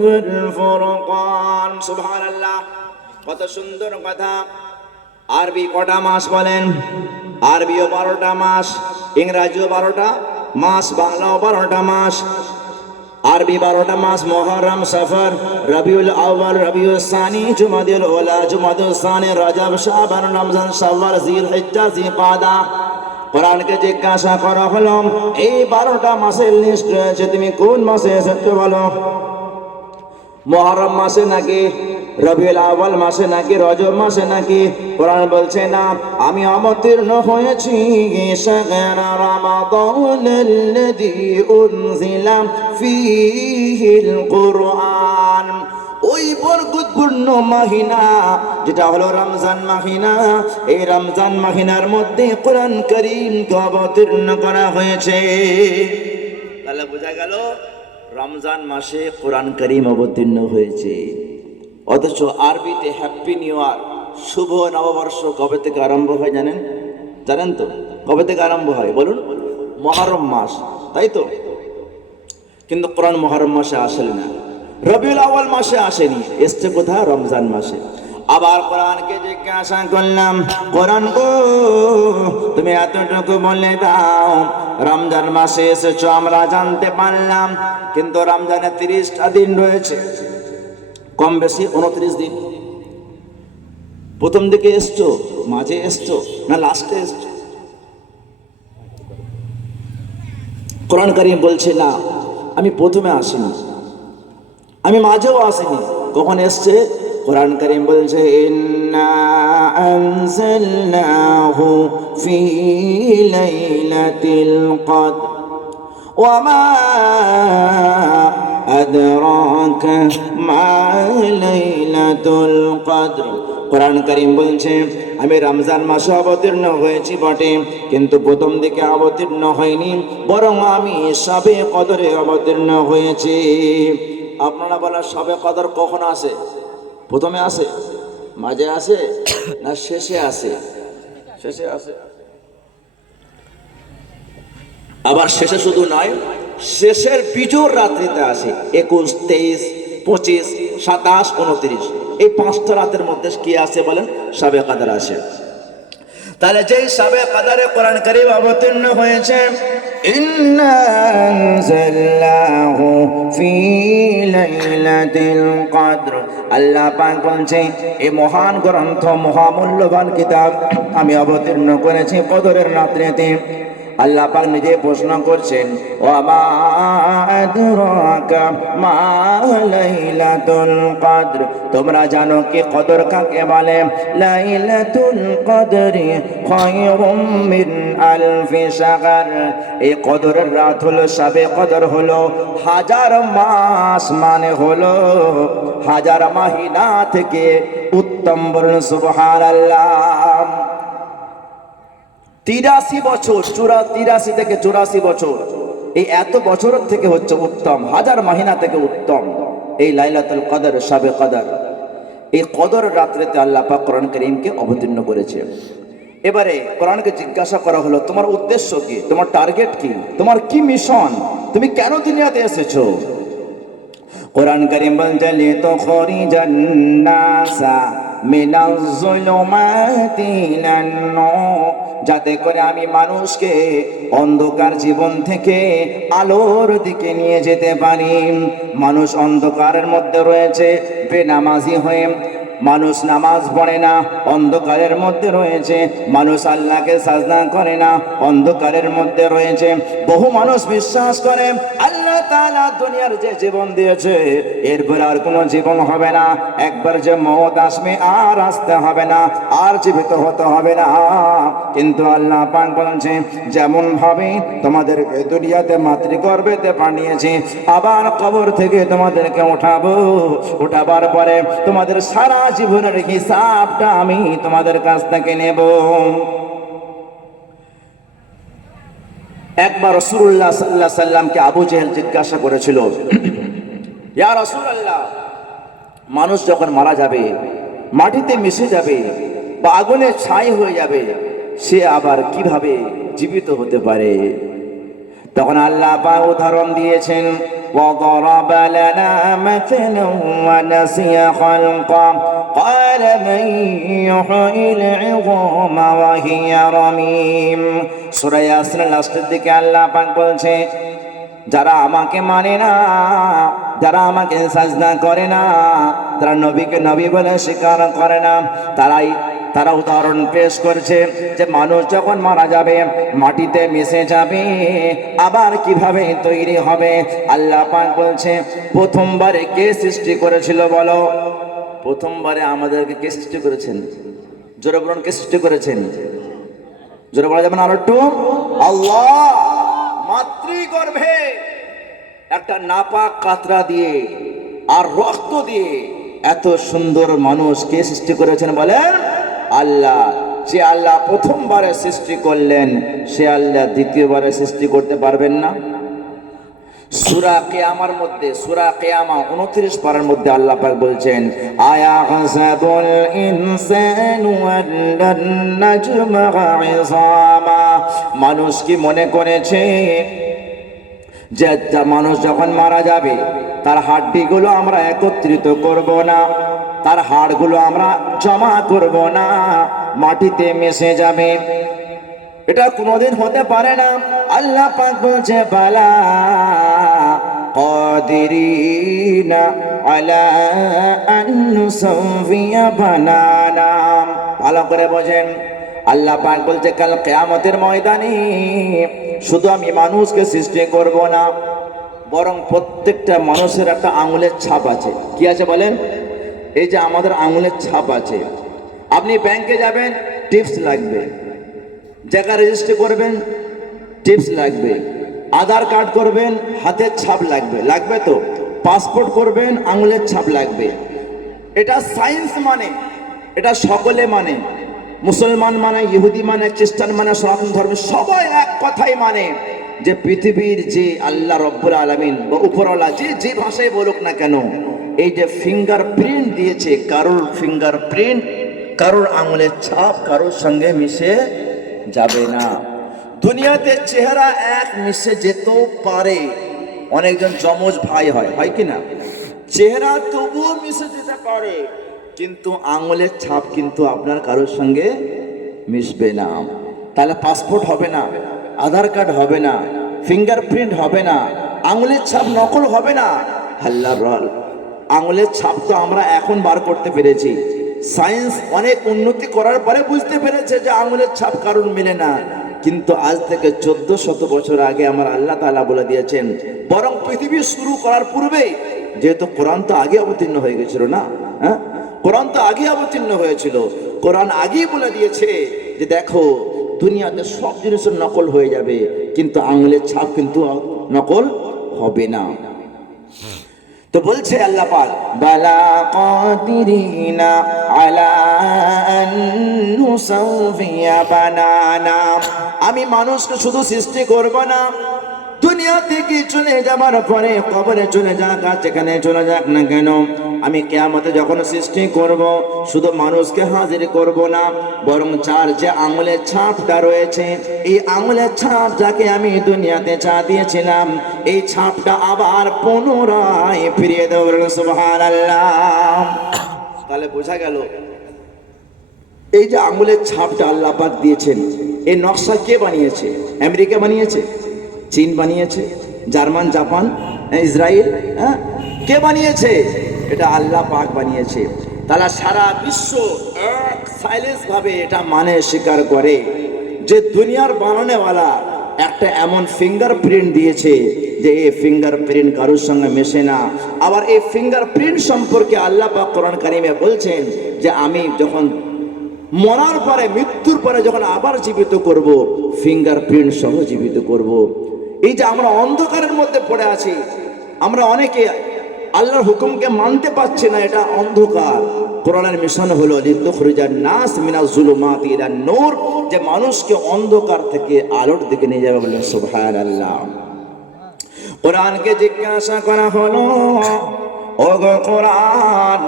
ওয়াল ফুরকান। সুবহানাল্লাহ, কত সুন্দর কথা। আরবি কটা মাস বলেন? আরবিও 12টা মাস, ইংরাজিও 12টা মাস, বাংলাও 12টা মাস। আরবি 12টা মাস মুহররম, সফর, রবিউল আউয়াল, রবিউল সানি, জুমাদুল উলা, জুমাদুল সানি, রজব, শাবান, রমজান, শাওয়াল, জিলহিজ্জা, জিলকাদা। কোরআনকে জিজ্ঞাসা করা হলো এই 12টা মাসের লিস্ট রয়েছে, তুমি কোন মাসে এসেছো বলো? মুহররম মাসে নাকি রবিউল আউয়াল মাসে নাকি রজব মাসে নাকি? কোরআন বলছে না, আমি অবতীর্ণ হয়েছি শাহর রমাদানাল্লাযী উনজিলা ফীহিল কুরআন, ওই বরকতপূর্ণ মাহিনা যেটা হলো রমজান মাহিনা। এই রমজান মাহিনার মধ্যে কোরআন কারীমকে অবতীর্ণ করা হয়েছে। তাহলে বোঝা গেল রমজান মাসে কোরআন কারীম অবতীর্ণ হয়েছে। অথচ আরবিতে হ্যাপি নিউ ইয়ার, শুভ নববর্ষ কবে থেকে আরম্ভ হয় জানেন? জানেন তো কবে থেকে আরম্ভ হয় বলুন? মুহররম মাস, তাই তো? কিন্তু কোরআন মুহররম মাসে আসেনি না, রবিউল আউয়াল মাসে আসেনি, এসছে কোথায়? রমজান মাসে। আবার কোরআনকে জিজ্ঞাসা করলাম, কোরআন গো তুমি এতটুকু বলে দাও রমজান মাসে এসেছো আমরা জানতে পারলাম, কিন্তু রমজানে 30টা দিন রয়েছে, কম বেশি 29 দিন। প্রথম দিকে এসছো, মাঝে এসছো, না লাস্টে এসছো? কোরআন কারীম বলছে না, আমি প্রথমে আসিনি, আমি মাঝেও আসিনি। কখন এসছে? কোরআন কারীম বলছে ইন্না আনজালনাহু ফি লাইলাতিল কদর ওয়া মা আদরাকা মা লাইলাতুল কদর। কোরআন কারীম বলছে আমি রমজান মাসে অবতীর্ণ হয়েছি বটে, কিন্তু প্রথম দিকে অবতীর্ণ হয়নি, বরং আমি শবে কদরে অবতীর্ণ হয়েছি। আপনারা বলেন শবে কদর কখন আসে? প্রথমে আসে, মাঝে আসে, না শেষে আসে? শেষে আসে। আবার শেষে শুধু নয়, শেষের বিজোর রাত্রিতে আসে। 21, 23, 25, 27, 29, এই 5টা রাতের মধ্যে কি আসে বলেন? শবে কদর আসে। তাহলে যেই শবে কদরে কোরআন কারীম অবতীর্ণ হয়েছে, ইন্না আনজালনাহু ফি লাইলাতিল কদর, আল্লাহ পাক বলছে এই মহান গ্রন্থ, মহামূল্যবান কিতাব আমি অবতীর্ণ করেছি কদরের রাত্রিতে। আল্লাহ পাক নিজে প্রশ্ন করছেন, ওয়া মা আদরাকা মা লাইলাতুল কদর, তোমরা জানো কি কদর কাকে বলে? লাইলাতুল কদরি খায়রুম মিন আলফি শাহর, এই কদরের রাত হলো শবে কদর হলো হাজার মাস, মানে হলো হাজার মাহিনা থেকে উত্তম। বলুন সুবহানাল্লাহ। 83 বছর, 83 থেকে 84 বছর, এই এত বছরের থেকে হচ্ছে উত্তম, হাজার মাহিনা থেকে উত্তম এই লাইলাতুল কদর, শবে কদর। এই কদর রাত্রিতে আল্লাহ পাক কোরআন কারীমকে অবতীর্ণ করেছে। এবারে কোরআনকে জিজ্ঞাসা করা হলো, তোমার উদ্দেশ্য কি, তোমার টার্গেট কি, তোমার কি মিশন, তুমি কেন দুনিয়াতে এসেছো? কোরআন কারীম বলছে, লিতুখরিজান নাসা মিনাজ যুলুমাতি ইলান নূর, যাতে করে আমি মানুষকে অন্ধকার জীবন থেকে আলোর দিকে নিয়ে যেতে পারি। মানুষ অন্ধকারের মধ্যে রয়েছে, বেনামাজি হয়ে মানুষ নামাজ পড়ে না, অন্ধকারের মধ্যে রয়েছে। মানুষ আল্লাহকে সাজদা করে না, অন্ধকারের মধ্যে রয়েছে। বহু মানুষ বিশ্বাস করে আল্লাহ তাআলা দুনিয়ার যে জীবন দিয়েছে এরপর আর কোনো জীবন হবে না, একবার যে মওত আসবে আর আসতে হবে না, আর জীবিত হতে হবে না। কিন্তু আল্লাহ পাক বলেন, যেমন ভাবে তোমাদেরকে দুনিয়াতে মাতৃগর্ভেতে পাঠিয়েছি, আবার কবর থেকে তোমাদেরকে উঠাবো, উঠাবার পরে তোমাদের সারা জীবনের হিসাবটা আমি তোমাদের কাছ থেকে নেব। একবার রাসূলুল্লাহ সাল্লাল্লাহু আলাইহি সাল্লামকে আবু জেহেল জিজ্ঞাসা করেছিল, ইয়া রাসূলুল্লাহ, মানুষ যখন মারা যাবে, মাটিতে মিশে যাবে বা আগুনে ছাই হয়ে যাবে, সে আবার কিভাবে জীবিত হতে পারে? তখন আল্লাহ পাক উদাহরণ দিয়েছেন, وضرب لنا مثلا ونسي خلقه قال من يحيي العظام وهي رميم। সূরা ইয়াসিনের লাস্টের দিকে আল্লাহ পাক বলছে, যারা আমাকে মানে না, যারা আমাকে সাজদা করে না, যারা নবীকে নবী বলে স্বীকার করে না, তারা উদাহরণ পেশ করছে যে মানুষ যখন মারা যাবে, মাটিতে মিশে যাবে, আবার কিভাবে তৈরি হবে। আল্লাহ পাক বলছে, প্রথমবারে কে সৃষ্টি করেছিল বলো? প্রথমবারে আমাদেরকে কে সৃষ্টি করেছেন? জোরে বলুন, কে সৃষ্টি করেছেন? জোরে বলা যাবে না? আর একটু, আল্লাহ। মাতৃগর্ভে একটা নাপাক কাতরা দিয়ে আর রক্ত দিয়ে এত সুন্দর মানুষ কে সৃষ্টি করেছেন বলেন? আল্লাহ। যে আল্লাহ প্রথমবারে সৃষ্টি করলেন, সে আল্লাহ দ্বিতীয়বারে সৃষ্টি করতে পারবেন না? সূরা কিয়ামার মধ্যে, সূরা কিয়ামা 29 পারার মধ্যে আল্লাহ পাক বলছেন, আয়াহসাবুল ইনসানু আল্লান নাজমা ইযামা, মানুষ কি মনে করেছে যে মানুষ যখন মারা যাবে তার হাড্ডিগুলো আমরা একত্রিত করব না, তার হাড়গুলো আমরা জমা করব না, মাটিতে মিশে যাবে? এটা কোনোদিন হতে পারে না। আল্লাহ পাক বলছে, বালা কাদিরিনা আলা আন নুসাউফিয়া বানানা। ভালো করে বোঝেন, আল্লাহ পাক বলছে কাল কিয়ামতের ময়দানে শুধু আমি মানুষকে সৃষ্টি করব না, বরং প্রত্যেকটা মানুষের একটা আঙুলের ছাপ আছে। কি আছে বলেন? এই যে আমাদের আঙুলের ছাপ আছে। আপনি ব্যাংকে যাবেন, টিপস লাগবে। জায়গা রেজিস্ট্রি করবেন, টিপস লাগবে। আধার কার্ড করবেন, হাতের ছাপ লাগবে, লাগবে তো? পাসপোর্ট করবেন, আঙুলের ছাপ লাগবে। এটা সায়েন্স মানে, এটা সকলে মানে, মুসলমান মানে, ইহুদি মানে, খ্রিস্টান মানে, সনাতন ধর্মের সবাই এক কথাই মানে যে পৃথিবীর যে আল্লাহ রব্বুল আলামিন বা উপরওয়ালা যে ভাষায় বলুক না কেন, এই যে ফিঙ্গার প্রিন্ট দিয়েছে, কারোর ফিঙ্গার প্রিন্ট, কারোর আঙুলের ছাপ কারোর সঙ্গে মিশে যাবে না। দুনিয়াতে চেহারা এক মিশে যেতেও পারে, অনেকজন যমজ ভাই হয়, হয় কি না? চেহারা তবুও মিশে যেতে পারে, কিন্তু আঙুলের ছাপ কিন্তু আপনার কারোর সঙ্গে মিশবে না। তাহলে পাসপোর্ট হবে না, আধার কার্ড হবে না, ফিঙ্গারপ্রিন্ট হবে না, আঙুলের ছাপ নকল হবে না। আল্লাহর রহম, আঙুলের ছাপ তো আমরা এখন বার করতে পেরেছি। সায়েন্স অনেক উন্নতি করার পরে বুঝতে পেরেছে যে আঙুলের ছাপ কারণ মেলে না, কিন্তু আজ থেকে 1400 বছর আগে আমার আল্লাহ তাআলা বলে দিয়েছেন, বরং পৃথিবী শুরু করার পূর্বে, যেহেতু কোরআন তো আগে অবতীর্ণ হয়ে গেছিল না, হ্যাঁ, কোরআন তো আগে অবতীর্ণ হয়েছিল, কোরআন আগেই বলে দিয়েছে যে দেখো দুনিয়াতে সব জিনিসের নকল হয়ে যাবে, কিন্তু আঙুলের ছাপ কিন্তু নকল হবে না। তো বলছে আল্লাহ পাক, বালা কাদিরিনা আলা আন নুসাউফিয়া বানানা, আমি মানুষকে শুধু সৃষ্টি করব না, দুনিয়া থেকে চলে যাবার পরে কবরে চলে যাক আর যেখানে চলে যাক না কেন, আমি কিয়ামতে যখন সৃষ্টি করব শুধু মানুষকে হাজির করব না, বরং যার যে আঙুলের ছাপটা রয়েছে, এই আঙুলের ছাপ যাকে আমি দুনিয়াতে চা দিয়েছিলাম, এই ছাপটা আবার পুনরায় ফিরিয়ে দেব। সুবহানাল্লাহ। তাহলে বোঝা গেল এই যে আঙুলের ছাপটা আল্লাহ পাক দিয়েছেন, এই নকশা কে বানিয়েছে? আমেরিকা বানিয়েছে, চীন বানিয়েছে, জার্মান, জাপান, ইসরায়েল, হ্যাঁ, কে বানিয়েছে? এটা আল্লাহ পাক বানিয়েছে। তাহলে সারা বিশ্ব এক সাইলেন্স ভাবে এটা মানে স্বীকার করে যে দুনিয়ার বানানোওয়ালা একটা এমন ফিঙ্গারপ্রিন্ট দিয়েছে যে এই ফিঙ্গারপ্রিন্ট কারোর সঙ্গে মেশে না। আবার এই ফিঙ্গারপ্রিন্ট সম্পর্কে আল্লাহ পাক কোরআন কারিমে বলছেন যে আমি যখন মরার পরে, মৃত্যুর পরে যখন আবার জীবিত করব, ফিঙ্গারপ্রিন্ট সহ জীবিত করব। এই যে আমরা অন্ধকারের মধ্যে পড়ে আছি, আমরা অনেকে আল্লাহর হুকুমকে মানতে পারছি না, এটা অন্ধকার। কোরআনের মিশন হলো লিতুখরিজান নাস মিনাজ যুলুমাতি ইলান নূর, যে মানুষকে অন্ধকার থেকে আলোর দিকে নিয়ে যাবে। বলেন সুবহানাল্লাহ। কোরআনকে জিজ্ঞাসা করা হলো, ওগো কোরআন,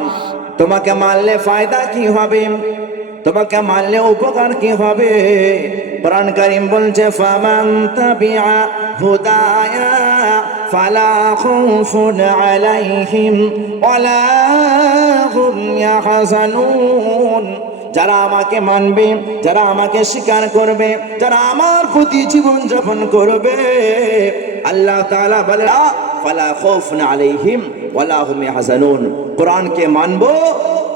তোমাকে মানলে ফায়দা কি হবে, তোমাকে মানলে উপকার কি হবে? কোরআন কারীম বলছে, ফামান তাবিআ হুদায়া ফালা খাউফুন আলাইহিম ওয়ালা হুম ইয়াহজানুন, যারা আমাকে মানবে, যারা আমাকে স্বীকার করবে, যারা আমার প্রতি জীবন যাপন করবে, আল্লাহ তাআলা বলে ফালা খাউফুন আলাইহিম ওয়ালা হুম ইয়াহজানুন। কোরআনকে মানবো,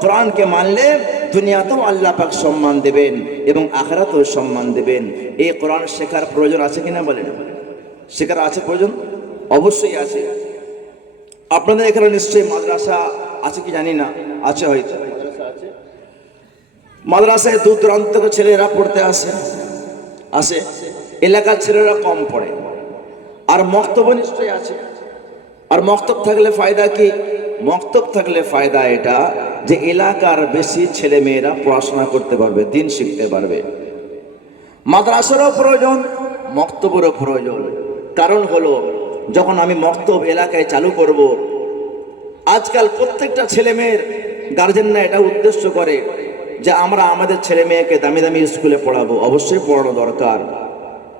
কোরআনকে মানলে দুনিয়াতেও আল্লাহ পাক সম্মান দেবেন এবং আখিরাতেও সম্মান দেবেন। এই কোরআন শেখার প্রয়োজন আছে কিনা বলেন? শেখার আছে প্রয়োজন? অবশ্যই আছে। আপনাদের এখানে নিশ্চয়ই মাদ্রাসা আছে কি জানি না, আছে হয়তো। মাদ্রাসায় দূর দূরান্ত থেকে ছেলেরা পড়তে আসে, এলাকার ছেলেরা কম পড়ে। আর মক্তব নিশ্চয়ই আছে। আর মক্তব থাকলে ফায়দা কি? মক্তব থাকলে ফায়দা এটা যে এলাকার বেশি ছেলে মেয়েরা পড়াশোনা করতে পারবে, দিন শিখতে পারবে। মাদ্রাসারও প্রয়োজন, মক্তবেরও প্রয়োজন। কারণ হলো, যখন আমি মক্তব এলাকায় চালু করব, আজকাল প্রত্যেকটা ছেলে মেয়ের গার্জেনরা এটা উদ্দেশ্য করে যে আমরা আমাদের ছেলে মেয়েকে দামি দামি স্কুলে পড়াবো। অবশ্যই পড়ানো দরকার।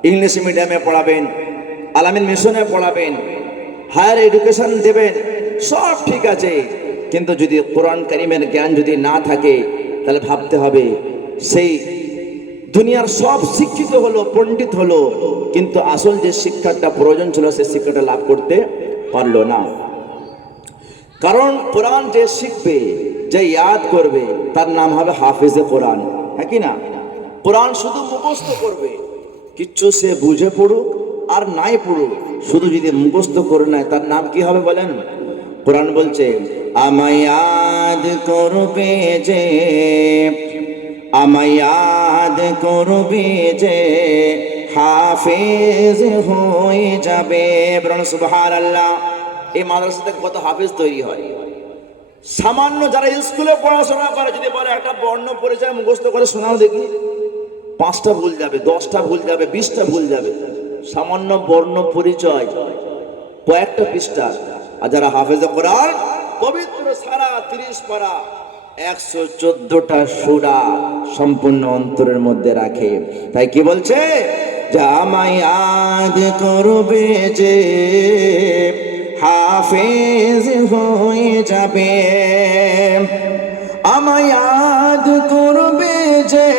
ইংলিশ মিডিয়ামে পড়াবেন, আলামিন মিশনে পড়াবেন, হায়ার এডুকেশন দেবেন, সব ঠিক আছে। কিন্তু যদি কোরআন কারিমের জ্ঞান যদি না থাকে, তাহলে ভাবতে হবে সেই দুনিয়ার সব শিক্ষিত হলো, পণ্ডিত হলো, কিন্তু আসল যে শিক্ষাটা প্রয়োজন ছিল সেই শিক্ষাটা লাভ করতে পারলো না। কারণ কোরআন যে শিখবে, যে ইয়াদ করবে, তার নাম হবে হাফেজে কোরআন, হ্যাঁ কি না? কোরআন শুধু মুখস্থ করবে, কিচ্ছু সে বুঝে পড়ুক আর নাই পড়ুক, শুধু যদি মুখস্থ করে নেয়, তার নাম কি হবে বলেন? কোরআন বলছে, আমায় ইয়াদ করবে যে, আমায় ইয়াদ করবে যে, হাফেজ হয়ে যাবে। বলুন সুবহানাল্লাহ। এই মাদ্রাসা থেকে কত হাফেজ তৈরি হয়। সামান্য যারা স্কুলে পড়াশোনা করে, যদি বলে একটা বর্ণ পরিচয় মুখস্থ করে শোনাও দেখি, 5টা ভুল যাবে, 10টা ভুল যাবে, 20টা ভুল যাবে। সামান্য বর্ণ পরিচয় কয়েকটা পৃষ্ঠা। আর যারা হাফেজে কোরআন, পবিত্র সারা 30 পারা 114টা সূরা সম্পূর্ণ অন্তরের মধ্যে রাখে। তাই কি বলছে? যে আমায় ইয়াদ করবে যে, হাফেজ হয়ে যাবে। আমায় ইয়াদ করবে যে,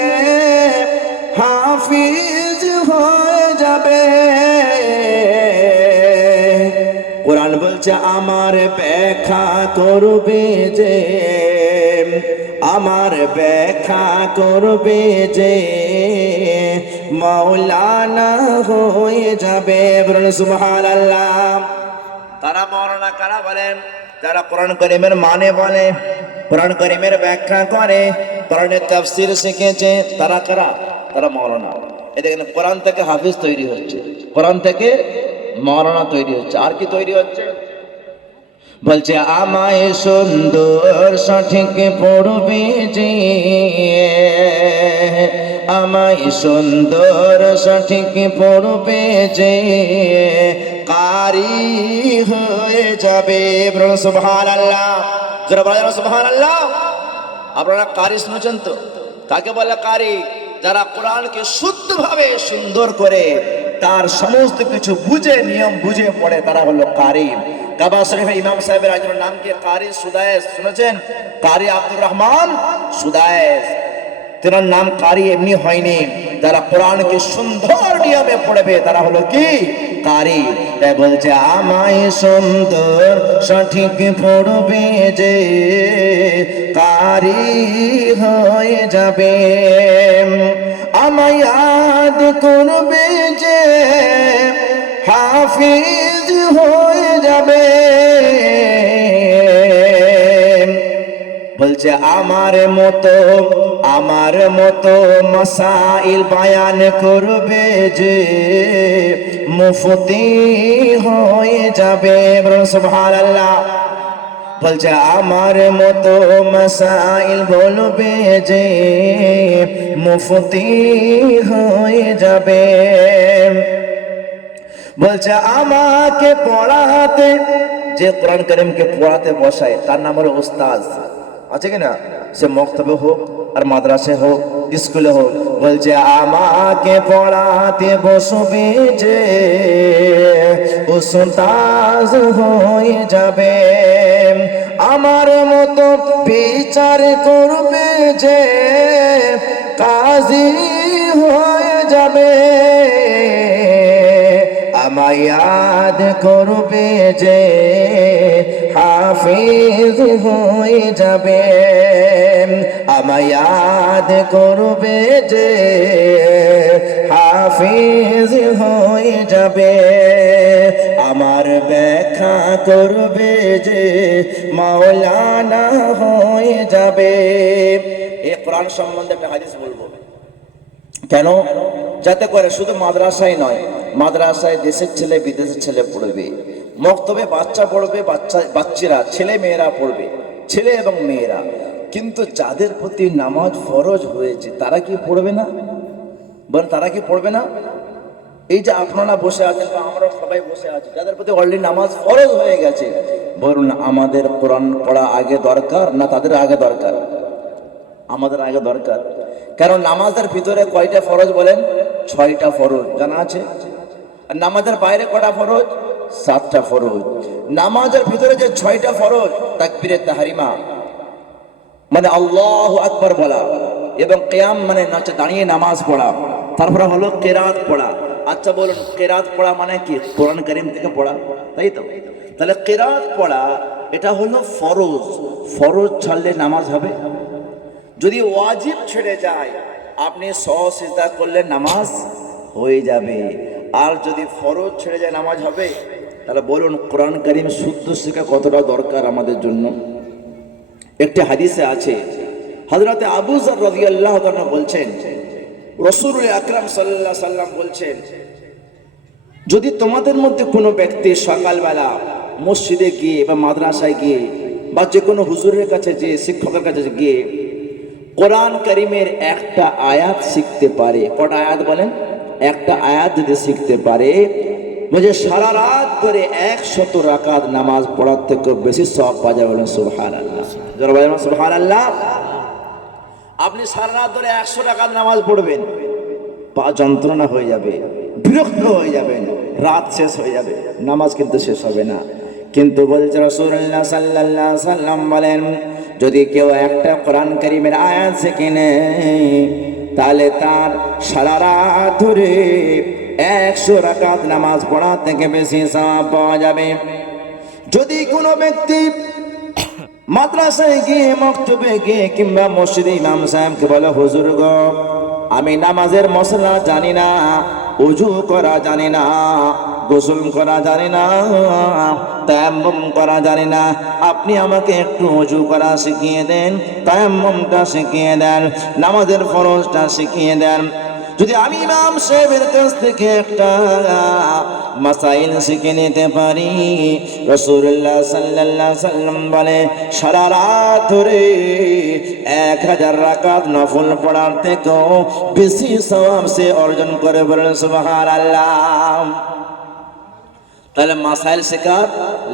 হাফেজ হয়ে যাবে। কোরআন বলছে, আমার ব্যাখ্যা করবে যে, আমার ব্যাখ্যা করবে যে, মাওলানা হয়ে যাবে। বলুন সুবহানাল্লাহ। তারা মাওলানা কারা বলেন? যারা কোরআন কারীমের মানে বলে, কোরআন কারীমের ব্যাখ্যা করে, কোরআনের তাফসীর শিখেছে, তারা কারা? তারা মাওলানা। এই দেখেন, কোরআন থেকে হাফিজ তৈরি হচ্ছে, কোরআন থেকে মাওলানা তৈরি হচ্ছে। আর কি তৈরি হচ্ছে? বলছে আমায় সুন্দর সঠিক পড়বে যে, আমায় সুন্দর সঠিক পড়বে যে, কারি হয়ে যাবে। বলুন সুবহানাল্লাহ। যারা বলেন সুবহানাল্লাহ। আপনারা কারি শুনেছেন তো? কাকে বলে কারি? যারা কোরআনকে শুদ্ধভাবে সুন্দর করে তার সমস্ত কিছু বুঝে, নিয়ম বুঝে পড়ে, তারা হলো কারি। কাবা শরীফে ইমাম সাহেবের একজনের নাম কি? কারি সুদায়েস। শুনেছেন? কারি আব্দুর রহমান সুদায়েস। তেনার নাম কারি এমনি হয়নি। যারা কোরআনকে সুন্দর নিয়মে পড়বে তারা হলো কি? কারি। তাই বলছে আমায় সুন্দর সঠিক পড়বে যে, কারি হয়ে যাবে। আমায় ইয়াদ করবে যে, হাফিজ হয়ে যাবে। বলছে আমার মতো মাসাইল বায়ান করবে যে, মুফতি হয়ে যাবে। বলুন সুবহানাল্লাহ। বলছে আমার মতো মাসাইল বলবে যে, মুফতি হয়ে যাবে। বলছে আমাকে পড়াতে, যে কোরআন কারীমকে পড়াতে বসায় তার নাম হলো উস্তাদ। আছে কিনা? সে মক্তবে হোক আর মাদ্রাসে হোক, স্কুলে হোক। বলছে আমাকে পড়াতে বসবে যে, উস্তাদ হয়ে যাবে। আমার মতো বিচার করবে যে, কাজী হয়ে যাবে। আমায় ইয়াদ করবে যে, হাফিজ হয়ে যাবে। আমায় ইয়াদ করবে যে, হাফিজ হয়ে যাবে। আমার ব্যাখ্যা করবে যে, মাওলানা হয়ে যাবে। এই কোরআন সম্বন্ধে একটা হাদিস বলবো। কেন? যাতে করে শুধু মাদ্রাসায় নয়, মাদ্রাসায় দেশের ছেলে বিদেশের ছেলে পড়বে, মক্তবে বাচ্চা পড়বে, বাচ্চারা ছেলে মেয়েরা পড়বে, ছেলে এবং মেয়েরা। কিন্তু যাদের প্রতি নামাজ ফরজ হয়েছে তারা কি পড়বে না? বলেন, তারা কি পড়বে না? এই যে আপনারা বসে আছেন বা আমরা সবাই বসে আছি, যাদের প্রতি অলরেডি নামাজ ফরজ হয়ে গেছে, বলুন আমাদের কোরআন পড়া আগে দরকার না তাদের আগে দরকার? আমাদের আগে দরকার। কারণ নামাজের ভিতরে কয়টা ফরজ বলেন? 6টা ফরজ জানা আছে। আর নামাজের বাইরে কটা ফরজ? 7টা ফরজ। নামাজের ভিতরে যে 6টা ফরজ, তাকবীরে তাহরিমা মানে আল্লাহু আকবার বলা, এবং কিয়াম মানে দাঁড়িয়ে নামাজ পড়া, তারপরে হলো কিরাত পড়া। আচ্ছা বলুন, কিরাত পড়া মানে কি? কোরআন কারীম থেকে পড়া, তাই তো? তাহলে কিরাত পড়া এটা হলো ফরজ। ফরজ ছাড়লে নামাজ হবে? যদি ওয়াজিব ছেড়ে যায়, আপনি সিজদা করলে নামাজ হয়ে যাবে। আর যদি ফরজ ছেড়ে যায় নামাজ হবে? তাহলে বলুন কোরআন কারীম শুদ্ধ শেখা কতটা দরকার আমাদের জন্য। একটি হাদিসে আছে, হযরত আবু যর রাদিয়াল্লাহু তাআলা বলছেন, রাসূলুল আকরাম সাল্লাল্লাহু আলাইহি সাল্লাম বলছেন, যদি তোমাদের মধ্যে কোনো ব্যক্তি সকালবেলা মসজিদে গিয়ে বা মাদ্রাসায় গিয়ে বা যে কোনো হুজুরের কাছে যে শিক্ষকের কাছে গিয়ে কোরআন কারীমের একটা আয়াত শিখতে পারে, কটা আয়াত বলেন? একটা আয়াত যদি শিখতে পারে, বলে সারা রাত ধরে 100 রাকাত নামাজ পড়ার থেকে বেশি সওয়াব পাওয়া যাবে। বলেন সুবহানাল্লাহ। যারা বলেন সুবহানাল্লাহ। আপনি সারা রাত ধরে 100 রাকাত নামাজ পড়বেন, পা যন্ত্রণা হয়ে যাবে, বিরক্ত হয়ে যাবেন, রাত শেষ হয়ে যাবে, নামাজ কিন্তু শেষ হবে না। কিন্তু বলছে রাসূলুল্লাহ সাল্লাল্লাহু আলাইহি সাল্লাম বলেন, যদি কেউ একটা কোরআন কারীমের আয়াত শিখে নেয়, তাহলে তার সারা রাত ধরে 100 রাকাত নামাজ পড়া থেকে বেশি সওয়াব পাওয়া যাবে। যদি কোনো ব্যক্তি মাদ্রাসায় গিয়ে, মক্তবে গিয়ে কিংবা মসজিদে ইমাম সাহেবকে বলে, হুজুর গো আমি নামাজের মশলা জানি না, ওযু করা জানি না, গোসল করা জানি না, তায়াম্মুম করা জানি না। আপনি আমাকে একটু ওযু করা শিখিয়ে দেন, তায়াম্মুমটা শিখিয়ে দেন, নামাজের ফরজটা শিখিয়ে দেন। যদি আমি ইমাম সাহেবের কাছ থেকে একটা মাসাইল শিখে নিতে পারি, রাসূলুল্লাহ সাল্লাল্লাহু আলাইহি সাল্লাম বলে সারা রাত ধরে 1000 রাকাত নফল পড়ার থেকেও বেশি সওয়াব সে অর্জন করে। বলেন সুবহানাল্লাহ। তাহলে মাসাইল শেখার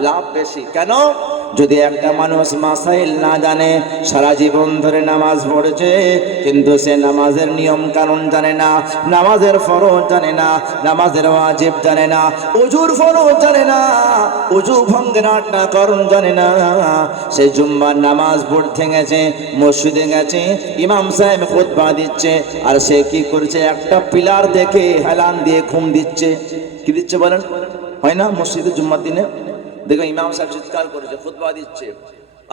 লাভ বেশি। কেন? যদি একটা মানুষ মাসাইল না জানে, সারা জীবন ধরে নামাজ পড়েছে কিন্তু সে নামাজের নিয়ম কানুন জানে না, নামাজের ফরজ জানে না, নামাজের ওয়াজিব জানে না, ওযুর ফরজ জানে না, ওযু ভঙ্গের 8টা কারণ জানে না, সে জুম্মার নামাজ পড়তে গেছে, মসজিদে গেছে, ইমাম সাহেব খুতবা দিচ্ছে, আর সে কি করছে? একটা পিলার দেখে হেলান দিয়ে ঘুম দিচ্ছে। কি দিচ্ছে বলেন? হয় না মসজিদে জুম্মার দিনে দেখবেন ইমাম সাহেব চিৎকার করেছে, খুতবা দিচ্ছে,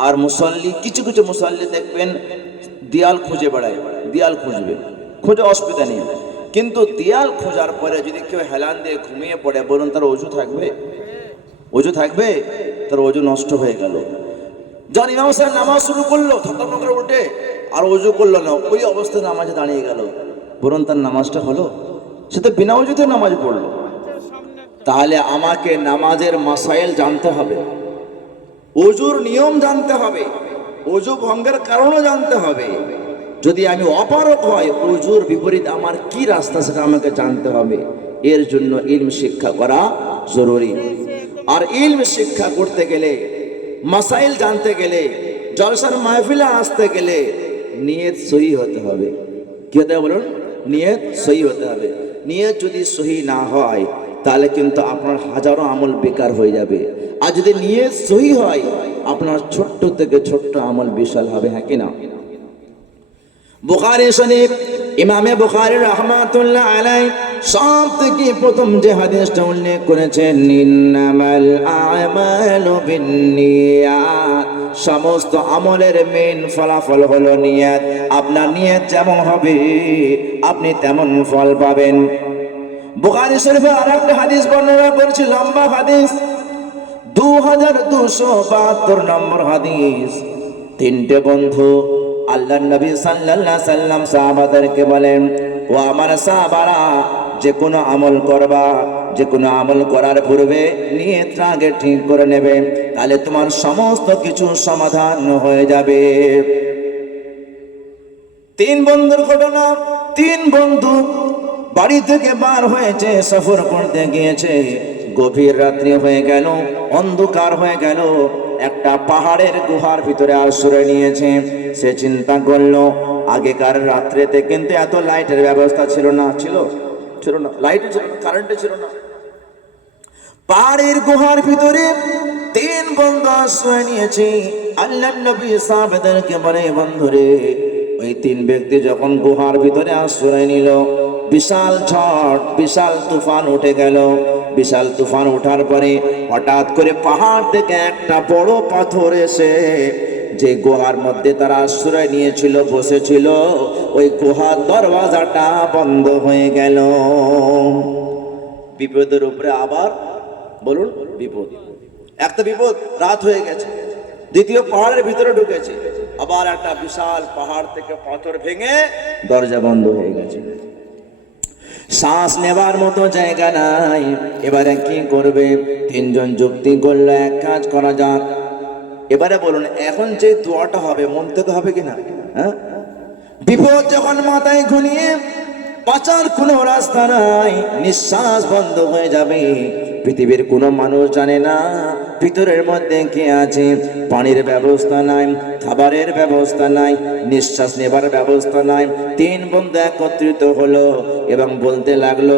আর মুসল্লি কিছু কিছু মুসল্লি দেখবেন দেয়াল খুঁজে বেড়ায়। দেয়াল খুঁজবে, খুঁজে অসুবিধা নেই, কিন্তু দেয়াল খোঁজার পরে যদি কেউ হেলান দিয়ে ঘুমিয়ে পড়ে, বলুন তার ওযু থাকবে? ওযু থাকবে? তার ওযু নষ্ট হয়ে গেল। যখন ইমাম সাহেব নামাজ শুরু করলো, থতমত করে উঠে আর ওযু করলো না, ওই অবস্থায় নামাজে দাঁড়িয়ে গেল, বলুন তার নামাজটা হলো? সে তো বিনা ওযুতে নামাজ পড়লো। তাহলে আমাকে নামাজের মাসাইল জানতে হবে, ওযুর নিয়ম জানতে হবে, ওযু ভঙ্গের কারণও জানতে হবে। যদি আমি অপারক হয়, ওযুর বিপরীত আমার কি রাস্তা সেটা আমাকে জানতে হবে। এর জন্য ইলম শিক্ষা করা জরুরি। আর ইলম শিক্ষা করতে গেলে, মাসাইল জানতে গেলে, জলসার মাহফিলে আসতে গেলে নিয়ত সহি হতে হবে। কি হতে হবে বলুন? নিয়ত সহি হতে হবে। নিয়ত যদি সহি না হয় তাহলে কিন্তু আপনার হাজারো আমল বেকার হয়ে যাবে। আর যদি নিয়ত সহি হয়, আপনার ছোট্ট থেকে ছোট্ট আমল বিশাল হবে। হ্যাঁ কিনা? বুখারী শরীফ, ইমামে বুখারী রাহমাতুল্লাহ আলাইহি সব থেকে প্রথম যে হাদিসটা উল্লেখ করেছেন, ইন্নামাল আমালু বিন্নিয়াত, সমস্ত আমলের মেন ফলাফল হলো নিয়ত। আপনার নিয়ত যেমন হবে আপনি তেমন ফল পাবেন। বুখারী শরীফে আরেকটা হাদিস বর্ণনা করেছি, লম্বা হাদিস, 2272 নম্বর হাদিস। তিনটে বন্ধু আল্লাহর নবী সাল্লাল্লাহু আলাইহি সাল্লাম সাহাবাদেরকে বলেন, ও আমার সাহাবারা, যে কোনো আমল করবা, যে কোনো আমল করার পূর্বে নিয়তটা আগে ঠিক করে নেবে, তাহলে তোমার সমস্ত কিছু সমাধান হয়ে যাবে। তিন বন্ধুর ঘটনা। তিন বন্ধু বাড়ি থেকে বার হয়েছে, সফর করতে গিয়েছে, গভীর রাত্রি হয়ে গেল, অন্ধকার হয়ে গেল, একটা পাহাড়ের গুহার ভিতরে আশ্রয় নিয়েছে। সে চিন্তা করলো, আগেকার রাত্রিতে কিন্তু এত লাইটের ব্যবস্থা ছিল না, ছিল না, লাইটও ছিল না, কারেন্টও ছিল না। পাহাড়ের গুহার ভিতরে তিন বন্ধু আশ্রয় নিয়েছে। আল্লাহর নবী সাহাবাদেরকে বলে, বন্ধুরে, ওই তিন ব্যক্তি যখন গুহার ভিতরে আশ্রয় নিল, বিশাল ঝড়, বিশাল তুফান উঠে গেল। বিশাল তুফান ওঠার পরে হঠাৎ করে পাহাড় থেকে একটা বড় পাথর এসে যে গুহার মধ্যে তারা আশ্রয় নিয়েছিল, বসেছিল, ওই গুহার দরওয়াজাটা বন্ধ হয়ে গেল। বিপদের উপরে আবার বলুন বিপদ। একটা বিপদ, রাত হয়ে গেছে, দ্বিতীয় পাহাড়ের ভিতরে ঢুকেছে, আবার একটা বিশাল পাহাড় থেকে পাথর ভেঙে দরজা বন্ধ হয়ে গেছে। শ্বাস নেবার মতো জায়গা নাই। এবারে কি করবে? তিনজন যুক্তি করলো, এক কাজ করা যাক। এবারে বলুন, এখন যে দোয়াটা হবে মন থেকে হবে কিনা? হ্যাঁ, বিপদ যখন মাথায় ঘুরিয়ে বাঁচার কোনো রাস্তা নাই, নিঃশ্বাস বন্ধ হয়ে যাবে, পৃথিবীর কোনো মানুষ জানে না ভিতরের মধ্যে কে আছে, পানির ব্যবস্থা নাই, খাবারের ব্যবস্থা নাই, নিঃশ্বাস নেবার ব্যবস্থা নাই। তিন বন্ধু একত্রিত হলো এবং বলতে লাগলো,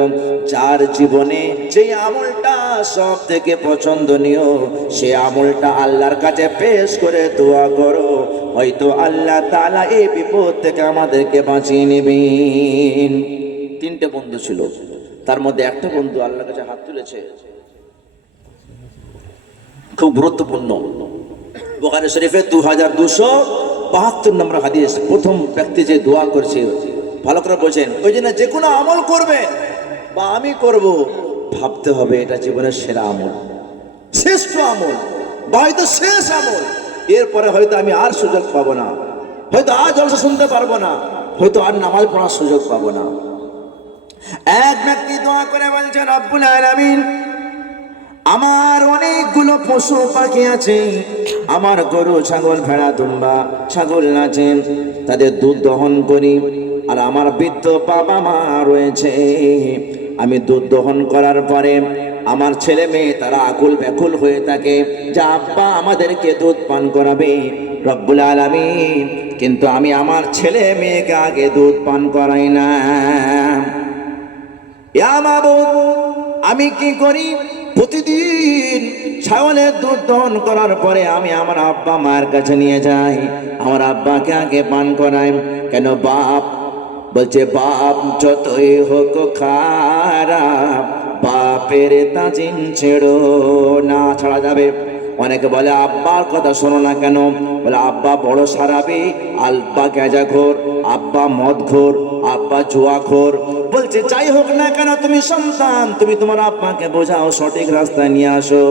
যার জীবনে যে আমলটা সব থেকে পছন্দনীয়, সে আমলটা আল্লাহর কাছে পেশ করে দোয়া করো, হয়তো আল্লাহ তাআলা এই বিপদ থেকে আমাদেরকে বাঁচিয়ে নেবেন। তিনটে বন্ধু ছিল, তার মধ্যে একটা বন্ধু আল্লাহর কাছে হাত তুলেছে, খুব গুরুত্বপূর্ণ। বুখারী শরীফে 2272 নম্বর হাদিস। প্রথম ব্যক্তি যে দোয়া করছে ভালো করে বোঝেন। ওই জন্য যে কোনো আমল করবেন বা আমি করব, ভাবতে হবে এটা জীবনের সেরা আমল, শ্রেষ্ঠ আমল, বা হয়তো শেষ আমল। এরপরে হয়তো আমি আর সুযোগ পাবো না, হয়তো আর জলসা শুনতে পারবো না, হয়তো আর নামাজ পড়ার সুযোগ পাবো না। এক ব্যক্তি দোয়া করে বলছে, রব্বুল আলামিন, আমার অনেকগুলো পশু পাখি আছে, আমার গরু ছাগল ভেড়া দুম্বা ছাগল আছে, তাদের দুধ দহন করি। আর আমার বৃদ্ধ বাবা মা রয়েছে, আমি দুধ দহন করার পরে আমার ছেলে মেয়ে তারা আকুল ব্যাকুল হয়ে থাকে যে আব্বা আমাদেরকে দুধ পান করাবে। রব্বুল আলামিন, কিন্তু আমি আমার ছেলে মেয়েকে আগে দুধ পান করাই না। ইয়া মাবুদ, আমি কি করি? প্রতিদিন ছাগলের দুধ দহন করার পরে আমি আমার আব্বা মায়ের কাছে নিয়ে যাই, আমার আব্বাকে আগে পান করাই। কেন বাপ? বলছে বাপ যতই হোক খারাপ, বাপের তাজিম ছেড়ো না, ছাড়া যাবে। অনেকে বলে আব্বার কথা শোনো না কেন? বলে আব্বা বড় সারাবি, আব্বা গেজাখোর, আব্বা মদখোর, আব্বা জুয়াখোর। বলছে যাই হোক না কেন, তুমি সন্তান, তুমি তোমার আব্বাকে বোঝাও, সঠিক রাস্তায় নিয়ে আসো।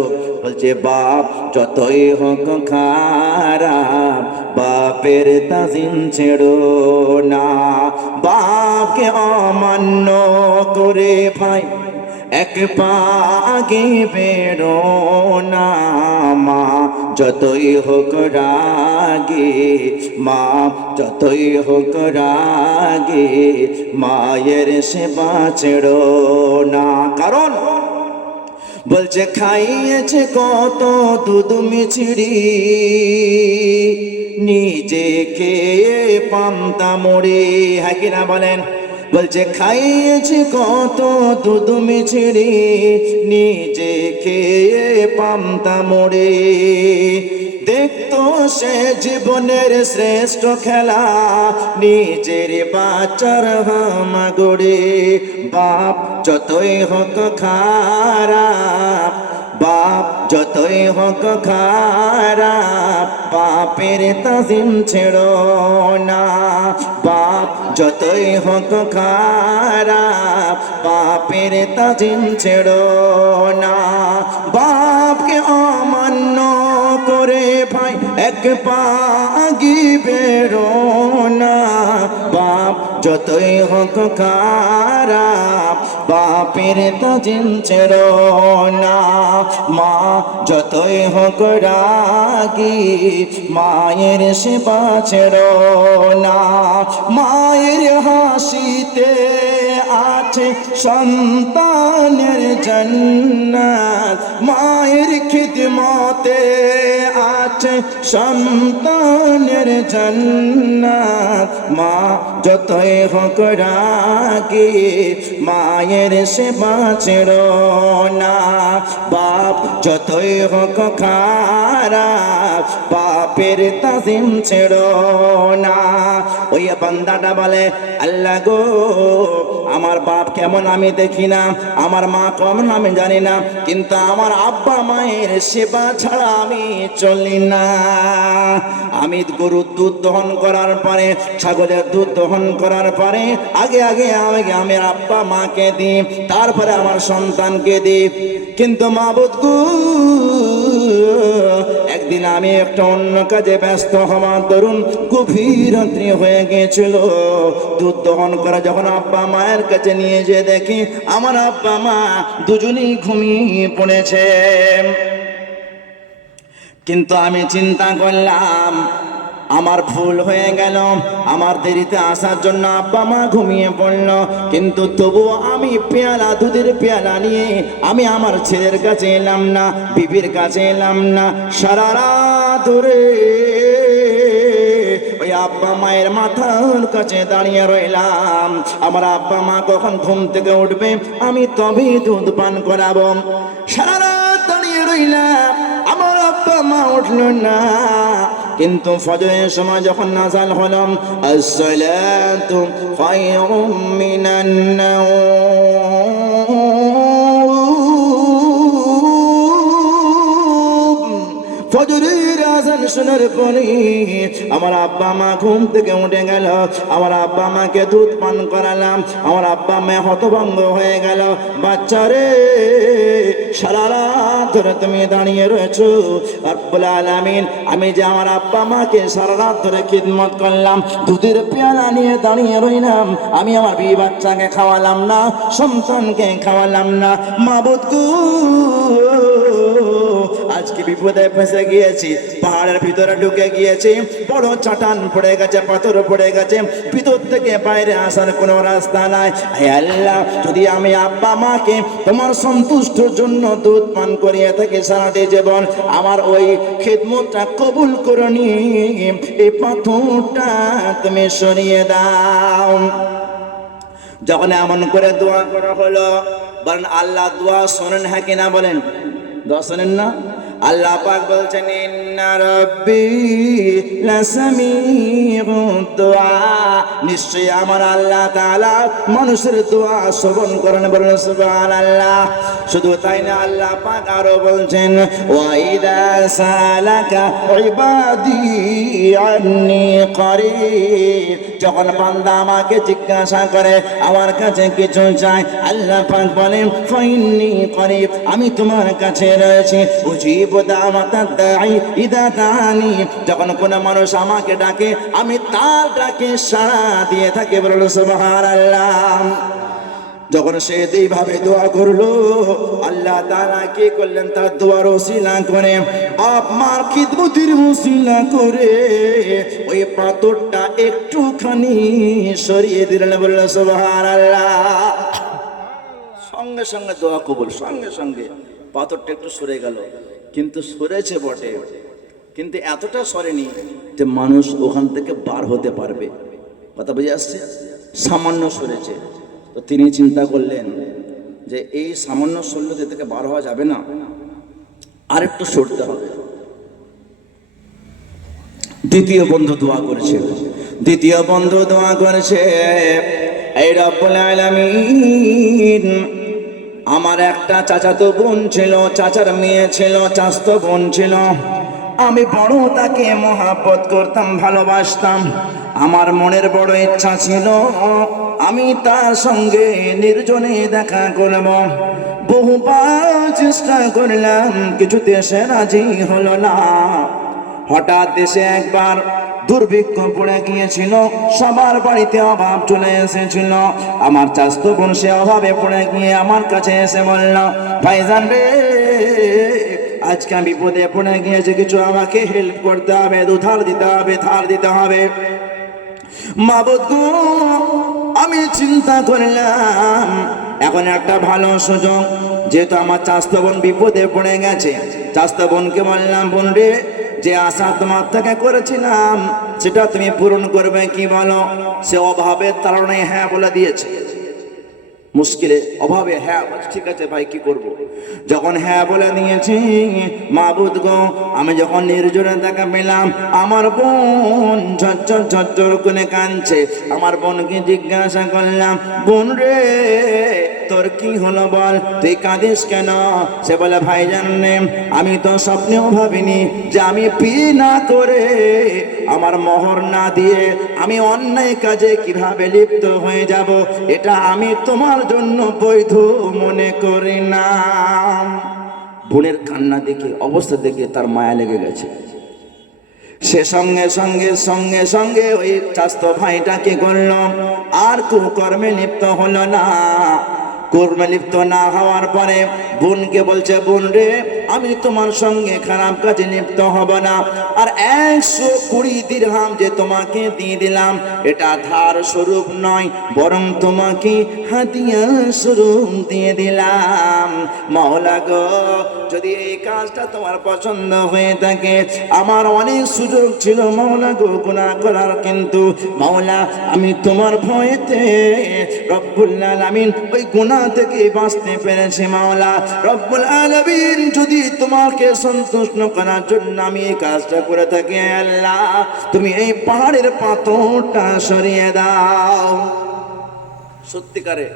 বলছে বাপ যতই হোক খারাপ, বাপের তাজিম ছেড়ো না। বাপকে অমান্য করে ভাই এক পা আগে বেরো না। মা যতই হোক রাগে, মা যতই হোক রাগে, মায়ের সেবা ছেড়ো না। কারণ বলছে খাইয়েছে কত দুধ মিছড়ি, নিজে খেয়ে পান্তা মুড়ি। হ্যাঁ কিনা বলেন? বলছে খাইয়েছে কত দুধ মিছড়ি, নিজে খেয়ে পান্তা মুড়ি। দেখতো সে জীবনের শ্রেষ্ঠ খেলা, নিজের বাচ্চার হামাগুড়ি। বাপ যতই হোক খারাপ, বাপ যতই হোক খারাপ, বাপের তাজিম ছেড়ো না। বাপ যতই হোক খারাপ, বাপের তাজিম ছেড়ো না। বাপকে অমান্য করে ভাই এক পা আগে বেরো না। বাপ যতই হোক খারাপ, বাপের তাজিম ছেড়ো না। মা যতই হোক রাগী, মায়ের সেবা ছেড়ো না। মায়ের হাসিতে আছে সন্তানের জান্নাত, মায়ের খিদমতে আছে সন্তানের জান্নাত। মা যতই হোক রাগী, মায়ের সেবা ছেড়ো না। বাপ যতই হোক খারাপ, বাপের তাজিম ছেড়ো না। ওই বান্দাটা বলে, আল্লাহ গো, আমার বাপ কেমন আমি দেখি না, আমার মা কেমন আমি জানি না, কিন্তু আমার আব্বা মায়ের সেবা ছাড়া আমি চলি না। আমি গরুর দুধ দহন করার পরে, ছাগলের দুধ দহন করার পরে আগে আগে আমি আব্বা মাকে দিই, তারপরে আমার সন্তানকে দিই। কিন্তু মাবুদ গো, একদিন আমি একটা অন্য কাজে ব্যস্ত হওয়ার দরুন গভীর রাত্রি হয়ে গিয়েছিল। দুধ দহন করা যখন আব্বা মায়ের কাছে নিয়ে যেয়ে দেখি আমার আব্বা মা দুজনেই ঘুমিয়ে পড়েছে। কিন্তু আমি চিন্তা করলাম আমার ভুল হয়ে গেল, আমার দেরিতে আসার জন্য আব্বা মা ঘুমিয়ে পড়ল। কিন্তু তবুও আমি পেয়ালা, দুধের পেয়ালা নিয়ে আমি আমার ছেলের কাছে এলাম না, বিবির কাছে এলাম না। সারা রাত ধরে ওই আব্বা মায়ের মাথার কাছে দাঁড়িয়ে রইলাম। আমার আব্বা মা কখন ঘুম থেকে উঠবে আমি তবেই দুধ পান করাবো। সারা রাত দাঁড়িয়ে রইলাম, আমার আব্বা মা উঠল না। কিন্তু ফজরের সময় যখন নাযাল হলো, আসসালাতু খায়রুম মিনান নাওম, ফজরের আযান শোনার পরে আমার আব্বা মা ঘুম থেকে উঠে গেল। আমার আব্বা মাকে দুধ পান করালাম। আমার আব্বা মা হতভম্ব হয়ে গেল। বাচ্চারে, সারা রাত ধরে তুমি দাঁড়িয়ে রয়েছো। রব্বুল আলামিন, আমি যে আমার আব্বা মাকে সারা রাত ধরে খিদমত করলাম, দুধের পেয়ালা নিয়ে দাঁড়িয়ে রইলাম, আমি আমার বিয়ে বাচ্চাকে খাওয়ালাম না, সন্তানকে খাওয়ালাম না। মাবুদ গো, আজকে বিপদে ফেসে গিয়েছি, পাহাড়ের ভিতরে ঢুকে গিয়েছি, বড় চাটান পড়ে গেছে, পাথর পড়ে গেছে, ভিতর থেকে বাইরে আসার কোনো রাস্তা নাই। হে আল্লাহ, যদি আমি আব্বা মাকে তোমার সন্তুষ্টর জন্য দুধ পান করিয়ে থাকি সারাটি জীবন, আমার ওই খিদমতটা কবুল করে নিয়ে এই পাথরটা তুমি সরিয়ে দাও। যখন এমন করে দোয়া করা হলো, বলেন আল্লাহ দোয়া শোনেন হ্যাঁ কিনা বলেন? দোয়া শোনেন না? আল্লাহ পাক বলছেন, ইন্না রাব্বি লাসামিউদ দুআ, নিশ্চয়ই আমার আল্লাহ তাআলা মানুষের দোয়া শ্রবণ করেন। বলেন সুবহানাল্লাহ। শুধু তাই না, আল্লাহ পাক আরো বলছেন, ওয়া ইযা সালাকা ইবাদি আন্নী করিব, যখন বান্দা আমাকে জিজ্ঞাসা করে, আমার কাছে কিছু চায়, আল্লাহ পাক বলেন, ফাইন্নী করিব, আমি তোমার কাছে রয়েছি। উজিব দাওয়াতাদ দাঈ ইযা দাআনি, যখন কোন মানুষ আমাকে ডাকে, আমি তার ডাকে সাড়া দিয়ে থাকি। বলল সুবহানাল্লাহ। যখন সে এইভাবে দোয়া করলো, আল্লাহ তাআলা কি করলেন? তার দোয়ার ওসিলা করে, আপনার খিদমতের ওসিলা করে ওই পাথরটা একটুখানি সরিয়ে দিলেন। বলল সুবহানাল্লাহ। সঙ্গে সঙ্গে দোয়া কবুল, সঙ্গে সঙ্গে পাথরটা একটু সরে গেল। কিন্তু সরেছে বটে, কিন্তু এতটা সরেনি যে মানুষ ওখান থেকে বার হতে পারবে। কথা বুঝে আসছে? সামান্য সরেছে। তো তিনি চিন্তা করলেন যে এই সামান্য সরলে থেকে বার হওয়া যাবে না, আর একটু সরতে হবে। দ্বিতীয় বন্ধু দোয়া করেছে, এই রব্বুল আলামিন, আমার একটা চাচাতো বোন ছিল, চাচার মেয়ে ছিল, চাচাতো বোন ছিল, আমি বড় তাকে মহব্বত করতাম, ভালোবাসতাম। আমার মনের বড় ইচ্ছা ছিল আমি তার সঙ্গে নির্জনে দেখা করব। বহুবার চেষ্টা করলাম, কিছুতে সে রাজি হলো না। হঠাৎ দেশে একবার দুর্ভিক্ষ পড়ে গিয়েছিল, সবার বাড়িতে অভাব চলে এসেছিল। আমার চাচাতো বোন সে অভাবে পড়ে গিয়ে আমার কাছে এসে বলল, ভাইজান রে, আজকে আমি বিপদে পড়ে গিয়েছি, কিছু আমাকে হেল্প করতে হবে, ধার দিতে হবে। মাবুদ গো, আমি চিন্তা করলাম এখন একটা ভালো সুযোগ, যেহেতু আমার চাচাতো বোন বিপদে পড়ে গেছে। চাচাতো বোনকে বললাম, বোন রে, যে আশা তোমার থেকে করেছিলাম সেটা তুমি পূরণ করবে কি বলো? সে অভাবের তাড়নায় হ্যাঁ বলে দিয়েছে। মুশকিলে, অভাবে হ্যাঁ, ঠিক আছে ভাই, কি করব? যখন হ্যাঁ বলে দিয়েছি, মাবুদ গো, আমি যখন নির্জনে দেখা পেলাম, আমার বোন ঝরঝর করে কাঁদছে। আমার বোনকে জিজ্ঞাসা করলাম, বোন রে, তোর কি হলো বল, তুই কাঁদিস কেন? সে বলে, ভাইজান রে, আমি তো স্বপ্নেও ভাবিনি যে আমি বিয়ে না করে, আমার মোহর না দিয়ে আমি অন্যায় কাজে কিভাবে লিপ্ত হয়ে যাব, এটা আমি তোমার জন্য বৈধ মনে করি না। বোনের কান্না দেখে, অবস্থা দেখে তার মায়া লেগে গেছে। সে সঙ্গে সঙ্গে ওই চাচাতো ভাইটাকে করল, আর কুকর্মে লিপ্ত হলো না। কর্মে লিপ্ত না হওয়ার পরে বোনকে বলছে, বোন রে, আমি তোমার সঙ্গে খারাপ কাজে লিপ্ত হব না। আর 120 দিরহাম যে তোমাকে দিয়ে দিলাম, এটা ধার স্বরূপ নয়, বরং তোমাকে হাদিয়া স্বরূপ দিয়ে দিলাম। মাওলা গো, যদি এই কাজটা তোমার পছন্দ হয়ে থাকে, আমার অনেক সুযোগ ছিল মাওলা গো গুনাহ করার, কিন্তু মাওলা আমি তোমার ভয়েতে রব্বুল আলামিন ওই গুনাহ থেকে বাঁচতে পেরেছি। মাওলা রব্বুল আলামিন, যদি তোমাকে সন্তুষ্ট করার জন্য আমি এই কাজটা করে থাকি, আল্লাহ তুমি এই পাহাড়ের পাথরটা সরিয়ে দাও। সত্যিকারে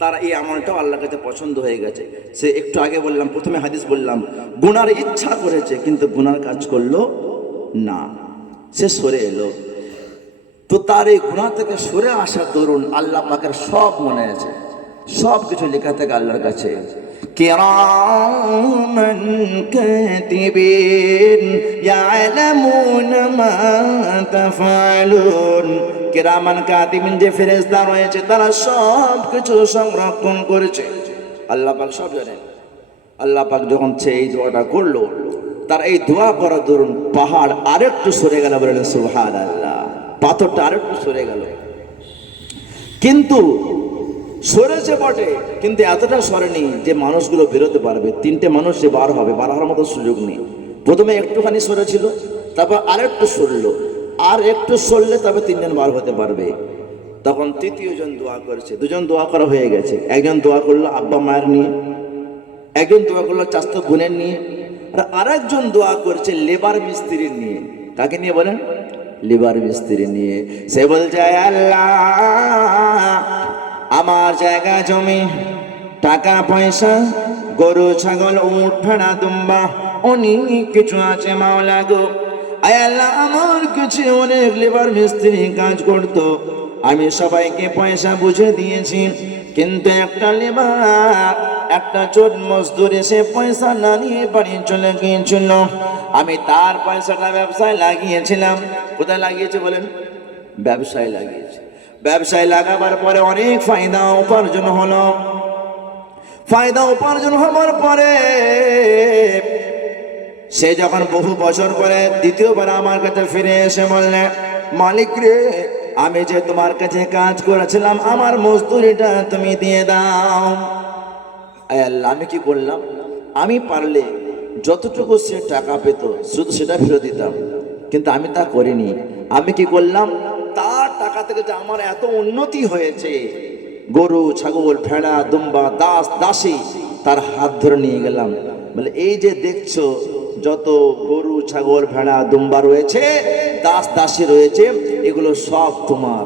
তার এই আমলটাও আল্লাহর কাছে পছন্দ হয়ে গেছে। সে একটু আগে বললাম, প্রথমে হাদিস বললাম, গুনার ইচ্ছা করেছে কিন্তু গুনার কাজ করলো না, সে সরে এলো। তো তার এই গুনাহ থেকে সরে আসার দরুন আল্লাহ পাকের সব মনে আছে, সব কিছু লেখা থাকে আল্লাহর কাছে। কিরামান কাতিবিন ইয়ালামুনা মা তাফআলুন। কিরামান কাতিবিন যে ফেরেশতা রয়েছে তারা সব কিছু সংরক্ষণ করেছে। আল্লাহ পাক সব জানেন। আল্লাহ পাক যখন সে এই দোয়াটা করলো, তার এই দোয়া করার দরুন পাহাড় আরেকটু সরে গেল, বলেন সুবহানাল্লাহ। পাথরটা আরেকটু সরে গেল, কিন্তু সরেছে বটে, কিন্তু এতটা সরেনি যে মানুষগুলো বেরোতে পারবে। 3টে মানুষ যে বার হবে, বার হওয়ার মতো সুযোগ নেই। প্রথমে একটুখানি সরেছিল, তারপর আরেকটু সরলো, আর একটু সরলে তবে 3 জন বার হতে পারবে। তখন 3য় জন দোয়া করেছে। 2 জন দোয়া করা হয়ে গেছে। একজন দোয়া করলো আব্বা মায়ের নিয়ে, একজন দোয়া করলো চাস্তো বোনের নিয়ে, আর আরেকজন দোয়া করছে লেবার মিস্ত্রির নিয়ে। কাকে নিয়ে বলেন? লেবার মিস্ত্রি নিয়ে। সে বলছে আল্লাহ, আমার জায়গা জমি, টাকা পয়সা, গরু ছাগল, উট ভেড়া দুম্বা অনেক কিছু আছে মাওলা গো। আয় আল্লাহ, আমার কাছে অনেক লেবার মিস্ত্রি কাজ করতো, আমি সবাইকে পয়সা বুঝে দিয়েছি, কিন্তু একটা লেবার, একটা চোর মজদুর এসে পয়সা না নিয়ে বাড়ি চলে গিয়েছিল। আমি তার পয়সাটা ব্যবসায় লাগিয়েছিলাম। কোথায় লাগিয়েছে বলেন? ব্যবসায় লাগিয়েছে। ব্যবসায় লাগাবার পরে অনেক ফায়দা উপার্জন হলো। ফায়দা উপার্জন হওয়ার পরে সে যখন বহু বছর পরে দ্বিতীয়বার আমার কাছে ফিরে এসে বললে, মালিক রে, আমি যে তোমার কাছে কাজ করেছিলাম আমার মজদুরিটা তুমি দিয়ে দাও। আল্লাহ, আমি কি করলাম? আমি পারলে যতটুকু সে টাকা পেত শুধু সেটা ফেরত দিতাম, কিন্তু আমি তা করিনি। আমি কি করলাম? তার টাকা থেকে যে আমার এত উন্নতি হয়েছে, গরু ছাগল ভেড়া দুম্বা দাস দাসী তার হাত ধরে নিয়ে গেলাম। বলে এই যে দেখছো যত গরু ছাগল ভেড়া দুম্বা রয়েছে, দাস দাসী রয়েছে, এগুলো সব তোমার।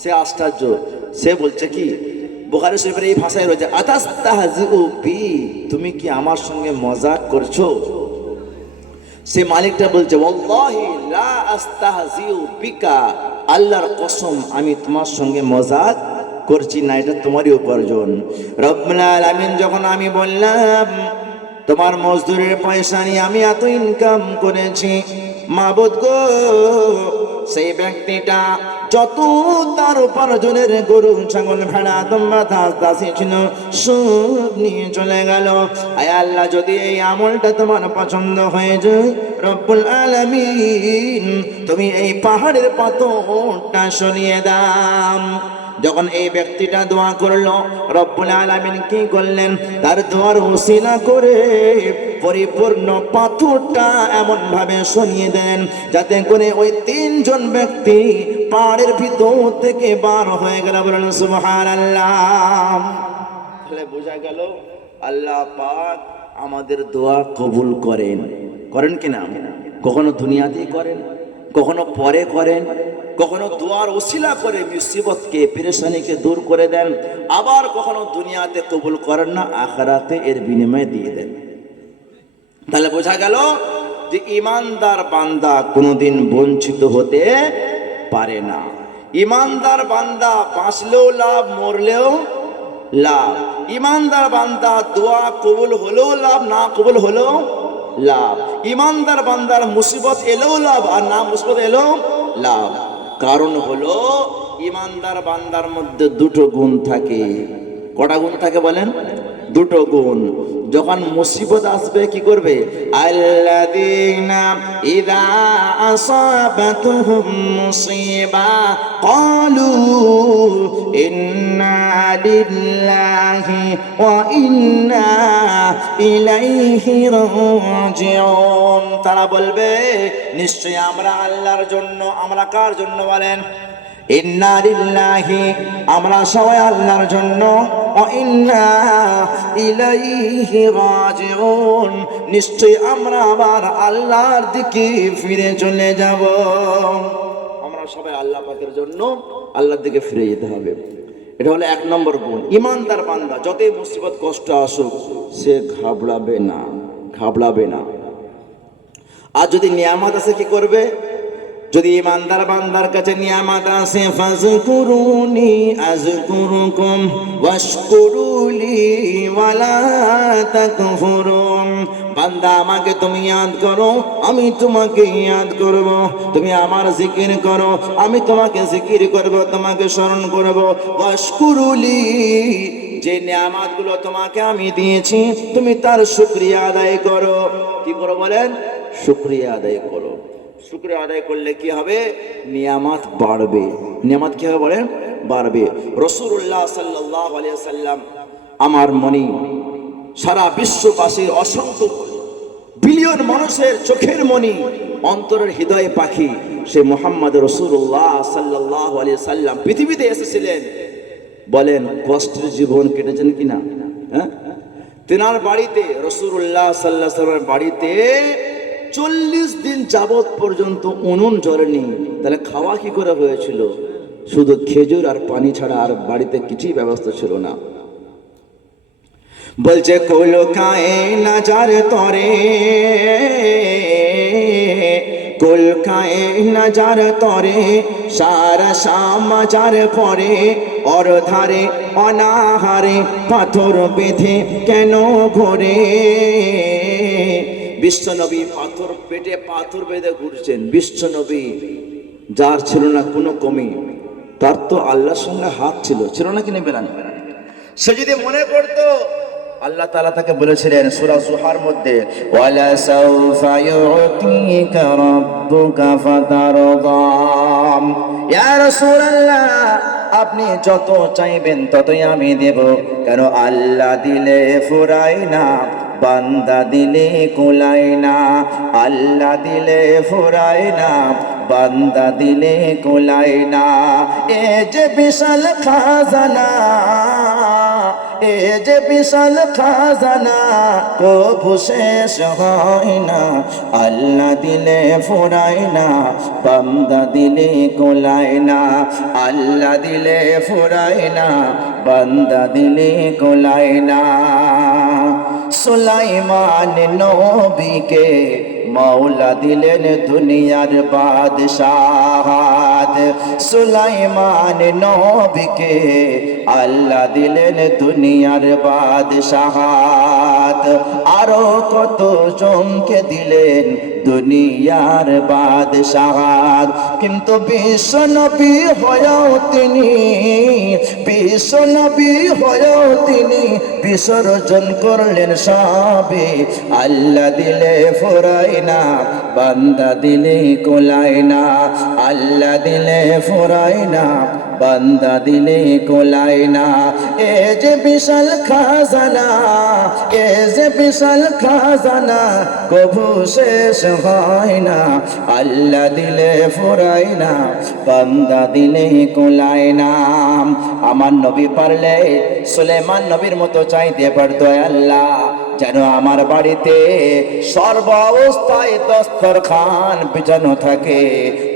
সে আশ্চর্য। সে বলছে কি, বুখারী শরীফের এই ভাষায় রয়েছে, আতাস্তাহজিউ বি, তুমি কি আমার সঙ্গে মজাক করছো? সে মালিকটা বলছে, ওয়াল্লাহি লা আস্তাহজিউ বিকা, আল্লাহর কসম আমি তোমার সঙ্গে মজাক করছি না, এটা তোমারই উপার্জন। রব্বুল আলামিন যখন আমি বললাম তোমার মজদুরের পয়সা নিয়ে আমি এত ইনকাম করেছি, মাবুদ গো, সেই ব্যক্তিটা যত তার উপার্জনের গরু ছাগল ভেড়া দুম্বা দাস দাসী ছিল সব নিয়ে চলে গেল। আয় আল্লাহ, যদি এই আমলটা তোমার পছন্দ হয়ে যায়, রব্বুল আলামিন তুমি এই পাহাড়ের পাথরটা সরিয়ে দাও। যখন এই ব্যক্তিটা দোয়া করলো, রব্বুল আলামিন কি করলেন? তার দোয়ার উসিলা করে পরিপূর্ণ পাথরটা এমন ভাবে সরিয়ে দেন যাতে করে ওই 3 জন ব্যক্তি পাহাড়ের ভিতর থেকে বার হয়ে গেল। বলেন সুবহানাল্লাহ। তাহলে বোঝা গেল আল্লাহ পাক আমাদের দোয়া কবুল করেন। করেন কিনা? কখনো দুনিয়াতেই করেন, কখনো পরে করেন, কখনো দোয়ার ওসিলা করে মুসিবতকে পেরেশানিকে দূর করে দেন, আবার কখনো দুনিয়াতে কবুল করেন না, আখিরাতে এর বিনিময়ে দিয়ে দেন। তাহলে বোঝা গেল যে ইমানদার বান্দা কোনোদিন বঞ্চিত হতে পারে না। ইমানদার বান্দা বাঁচলেও লাভ, মরলেও লাভ। ইমানদার বান্দা দোয়া কবুল হলেও লাভ, না কবুল হলেও লাভ। ইমানদার বান্দার মুসিবত এলেও লাভ, আর না মুসিবত এলেও লাভ। কারণ হলো ইমানদার বান্দার মধ্যে 2টো গুণ থাকে। কটা গুণ থাকে বলেন? 2টো গুণ। যখন মুসিবত আসবে কি করবে? আল্লাযীনা ইযা আসাবাতুহুম মুসিবা ক্বালু ইন্না লিল্লাহি ওয়া ইন্না ইলাইহি রাজিউন। তারা বলবে নিশ্চয়ই আমরা আল্লাহর জন্য। আমরা কার জন্য বলেন? ইন্না লিল্লাহি, আমরা সবাই আল্লাহর জন্য, ওয়া ইন্না ইলাইহি রাজিউন, নিশ্চয়ই আমরা আবার আল্লাহর দিকে ফিরে চলে যাব। আমরা সবাই আল্লাহ পাকের জন্য আল্লাহর দিকে ফিরে যেতে হবে। এটা হলো 1 নম্বর গুণ। ইমানদার বান্দা যতই মুসিবত কষ্ট আসুক সে ঘাবড়াবে না, ঘাবড়াবে না। আর যদি নিয়ামত আছে কি করবে? যদি ইমানদার বান্দার কাছে নিয়ামত আছে, ফাযকুরুনি আযকুরুকুম ওয়াশকুরুলি ওয়ালা তাকফুরুন, বান্দা আমাকে তুমি ইয়াদ করো, আমি তোমাকে ইয়াদ করব। তুমি আমার জিকির করো, আমি তোমাকে জিকির করব, তোমাকে স্মরণ করব। ওয়াশকুরুলি, যে নিয়ামতগুলো তোমাকে আমি দিয়েছি তুমি তার শুকরিয়া আদায় করো। কি করো বলেন? শুকরিয়া আদায় করো। শুকরিয়া আদায় করলে কি হবে? নিয়ামত বাড়বে। নিয়ামত কি হবে বলেন? বাড়বে। রাসূলুল্লাহ সাল্লাল্লাহু আলাইহি ওয়াসাল্লাম আমার মনি, সারা বিশ্ববাসীর অসংখ্য বিলিয়ন মানুষের চোখের মনি, অন্তরের হৃদয় পাখি, সে মুহাম্মদ রাসূলুল্লাহ সাল্লাল্লাহু আলাইহি ওয়াসাল্লাম পৃথিবীতে এসেছিলেন। বলেন কষ্টের জীবন কেটেছেন কিনা? হ্যাঁ, তেনার বাড়িতে, রাসূলুল্লাহ সাল্লাল্লাহু আলাইহি ওয়াসাল্লামের বাড়িতে 40 দিন যাবত পর্যন্ত উনুন জ্বলেনি। তাহলে খাওয়া কি করে হয়েছিল? শুধু খেজুর আর পানি ছাড়া আর বাড়িতে কিছুই ব্যবস্থা ছিল না। বলছে কুল কায়নাত তরে, কুল কায়নাত তরে, সারা সমাচার পরে, অরধারে অনাহারে পাথর বেঁধে কেন ঘোরে। বিশ্বনবী পাথর পেটে পাথর বেঁধে ঘুরছেন। বিশ্বনবী যার ছিল না কোনো কমি, তার তো আল্লাহর সঙ্গে হাত ছিল না কি নেবে না? সে যদি মনে করতো, আল্লাহ তাআলা তাকে বলেছিলেন সূরা জুহার মধ্যে, ওয়ালা সাউফা ইউতিকা রাব্বুকা ফাতারদা, ইয়া রাসূলুল্লাহ আপনি যত চাইবেন ততই আমি দেব। কেন? আল্লাহ দিলে ফুরায় না, বান্দা দিলে কুলায় না। আল্লাহ দিলে ফুরায় না, বান্দা দিলে কুলায় না। এ যে বিশাল খাজানা, এ যে বিশাল খাজানা, কবু শেষ হয় না। আল্লাহ দিলে ফুরায় না, বান্দা দিলে কুলায় না। আল্লাহ দিলে ফুরায় না, বান্দা দিলে কুলায় না। সুলাইমান নবীকে মৌলা দিলেন দুনিয়ার বাদশাহাত। সুলাইমান নবীকে আল্লাহ দিলেন দুনিয়ার বাদশাহাত। আরো কত জনকে দিলেন দুনিয়ার বাদশাহাত। কিন্তু বিশ্বনবী হয়েও তিনি, বিশ্বনবী হয়েও তিনি বিসর্জন করলেন সবে। আল্লাহ দিলে ফুরায় না, বান্দা দিলে কোলায় না। আল্লাহ দিলে ফুরায় না, বান্দা দিলে কোলায় না। এ যে বিশাল খাজানা, এ যে বিশাল খাজানা, কবু শেষ হয় না। আল্লাহ দিলে ফুরায় না, বান্দা দিলে কোলায় না। আমার নবী পারলে সুলাইমান নবীর মতো চাইতে পারতো, আল্লাহ যেন আমার বাড়িতে সর্ব অবস্থায় দস্তরখান বিছানো থাকে,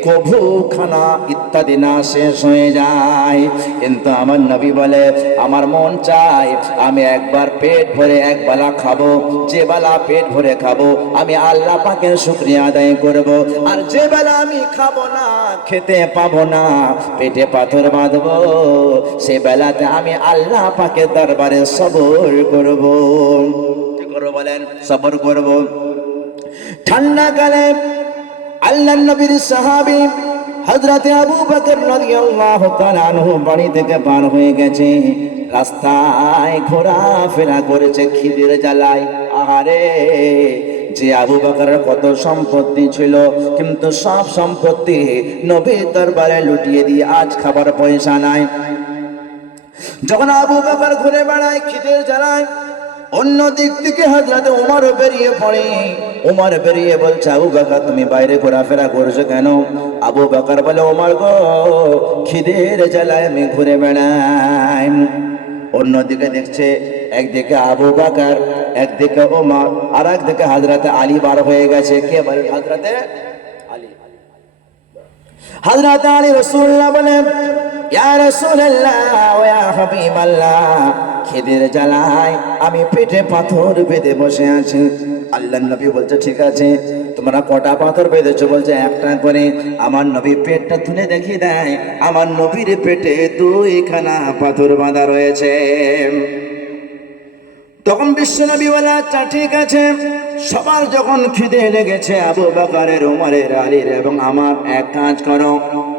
কভু খানা ইত্যাদি না শেষ হয়ে যায়। কিন্তু আমার নবী বলে, আমার মন চায় আমি একবার পেট ভরে এক বেলা খাবো। যে বেলা পেট ভরে খাবো আমি আল্লাহ পাকের শুকরিয়া আদায় করব। আর যে বেলা আমি খাবো না, খেতে পাবো না, পেটে পাথর বাঁধবো, সে বেলাতে আমি আল্লাহ পাকের দরবারে সবর করব। কি করবো বলেন? সবর করব। ঠান্ডা কালে আল্লাহর নবীর সাহাবী হযরতে আবু বকর রাদিয়াল্লাহু তাআলা আনহু বাড়ি থেকে পার হয়ে গেছে, রাস্তায় ঘোরাফেরা করেছে খিদের জ্বালায়। আহারে, যে আবু বকরের কত সম্পত্তি ছিল, কিন্তু সব সম্পত্তি নবীর দরবারে লুটিয়ে দিয়ে আজ খাবার পয়সা নাই। যখন আবু বকর ঘুরে বেড়ায় খিদের জ্বালায়, অন্য দিক থেকে হযরতে ওমরও বেরিয়ে পড়ে। ওমর বেরিয়ে বলছে, আবু বকর তুমি বাইরে ঘোরাফেরা করছো কেন? আবু বকর বলে, ওমর গো, খিদের জ্বালায় আমি ঘুরে বেড়াই। অন্যদিকে দেখছে, একদিকে আবু বকর, একদিকে ওমর, আর একদিকে হযরতে আলী বার হয়ে গেছে। কে বলে? হযরতে আলী। হযরতে আলী রাসূলুল্লাহ বলেন, ইয়া রাসূলুল্লাহ ওয়া ইয়া হাবিবাল্লাহ, খিদের জ্বালায় আমি পেটে পাথর বেঁধে বসে আছি। আল্লাহর নবী বলছে, ঠিক আছে, তোমরা কটা পাথর বেঁধেছো? বলছে একটা করে। আমার নবী পেটটা তুলে দেখিয়ে দেয়, আমার নবীর পেটে 2খানা পাথর বাঁধা রয়েছে। তখন বিশ্বনবী বলে, আচ্ছা ঠিক আছে, সবার যখন খিদে লেগেছে, আবু বকরের, ওমরের, আলীর এবং আমার, এক কাজ করো,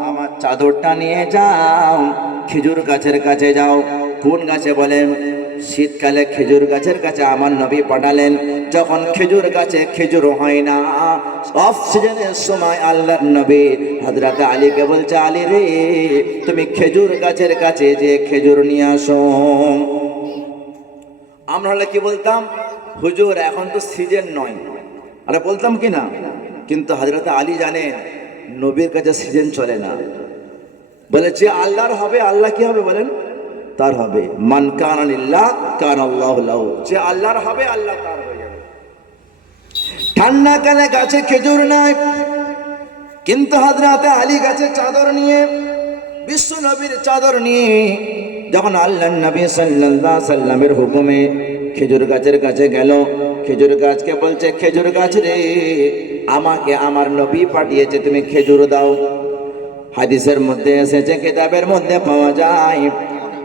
আমার চাদরটা নিয়ে যাও, খেজুর গাছের কাছে যাও। কোন গাছে? বলেন শীতকালে খেজুর গাছের কাছে আমার নবী পাঠালেন। যখন খেজুর গাছে খেজুর হয় না, অফ সিজনের সময় আল্লাহর নবী হযরত আলীকে বলছে, আলী রে, তুমি খেজুর গাছের কাছে যে খেজুর নিয়ে আসো। আমরা হলে কি বলতাম? হুজুর এখন তো সিজন নয়, আরে বলতাম কি না? কিন্তু হযরত আলী জানেন নবীর কাছে সিজন চলে না। বলে যে আল্লাহর হবে, আল্লাহ কি হবে বলেন? তার হবে। মান কানা লিল্লাহ কানা আল্লাহু লাহু, যে আল্লাহর হবে আল্লাহ তার হয়ে যাবে। ঠান্ডাকালে গাছে খেজুর নাই, কিন্তু হযরত আলী গাছে চাদর নিয়ে, বিশ্ব নবীর চাদর নিয়ে যখন আল্লাহর নবী সাল্লাল্লাহু আলাইহি সাল্লামের হুকুমে খেজুর গাছের কাছে গেল, খেজুর গাছকে বলছে, খেজুর গাছ রে, আমাকে আমার নবী পাঠিয়েছে, তুমি খেজুর দাও। হাদিসের মধ্যে এসেছে, কিতাবের মধ্যে পাওয়া যায়,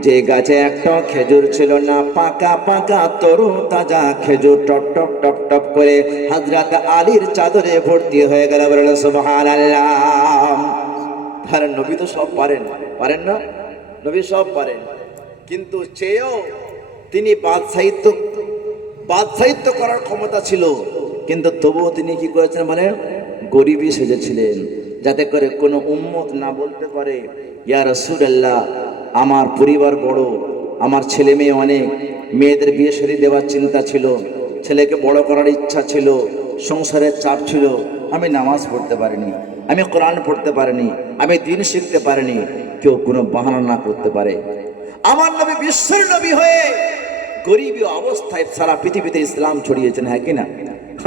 যে গাছে একটা খেজুর ছিল না, পাকা পাকা তরু তাজা খেজুর টপ টপ টপ টপ করে হযরত আলীর চাদরে ভর্তি হয়ে গেল। বলেন সুবহানাল্লাহ। তার নবী তো সব পারেন, পারেন না? নবী সব পারেন, কিন্তু চেয়েও তিনি বাদশাহিত্য করার ক্ষমতা ছিল, কিন্তু তবুও তিনি কি করেছেন মানে গরিবই সেজেছিলেন, যাতে করে কোনো উম্মত না বলতে পারে, ইয়া রাসূলুল্লাহ, আমার পরিবার বড়, আমার ছেলে মেয়ে অনেক, মেয়েদের বিয়ে শাদী দেওয়ার চিন্তা ছিল, ছেলেকে বড় করার ইচ্ছা ছিল, সংসারের চাপ ছিল, আমি নামাজ পড়তে পারিনি, আমি কোরআন পড়তে পারিনি, আমি দ্বীন শিখতে পারিনি, কেউ কোনো বাহানা না করতে পারে। আমার নবী বিশ্বের নবী হয়ে গরিবী অবস্থায় সারা পৃথিবীতে ইসলাম ছড়িয়েছেন, হ্যাঁ কিনা?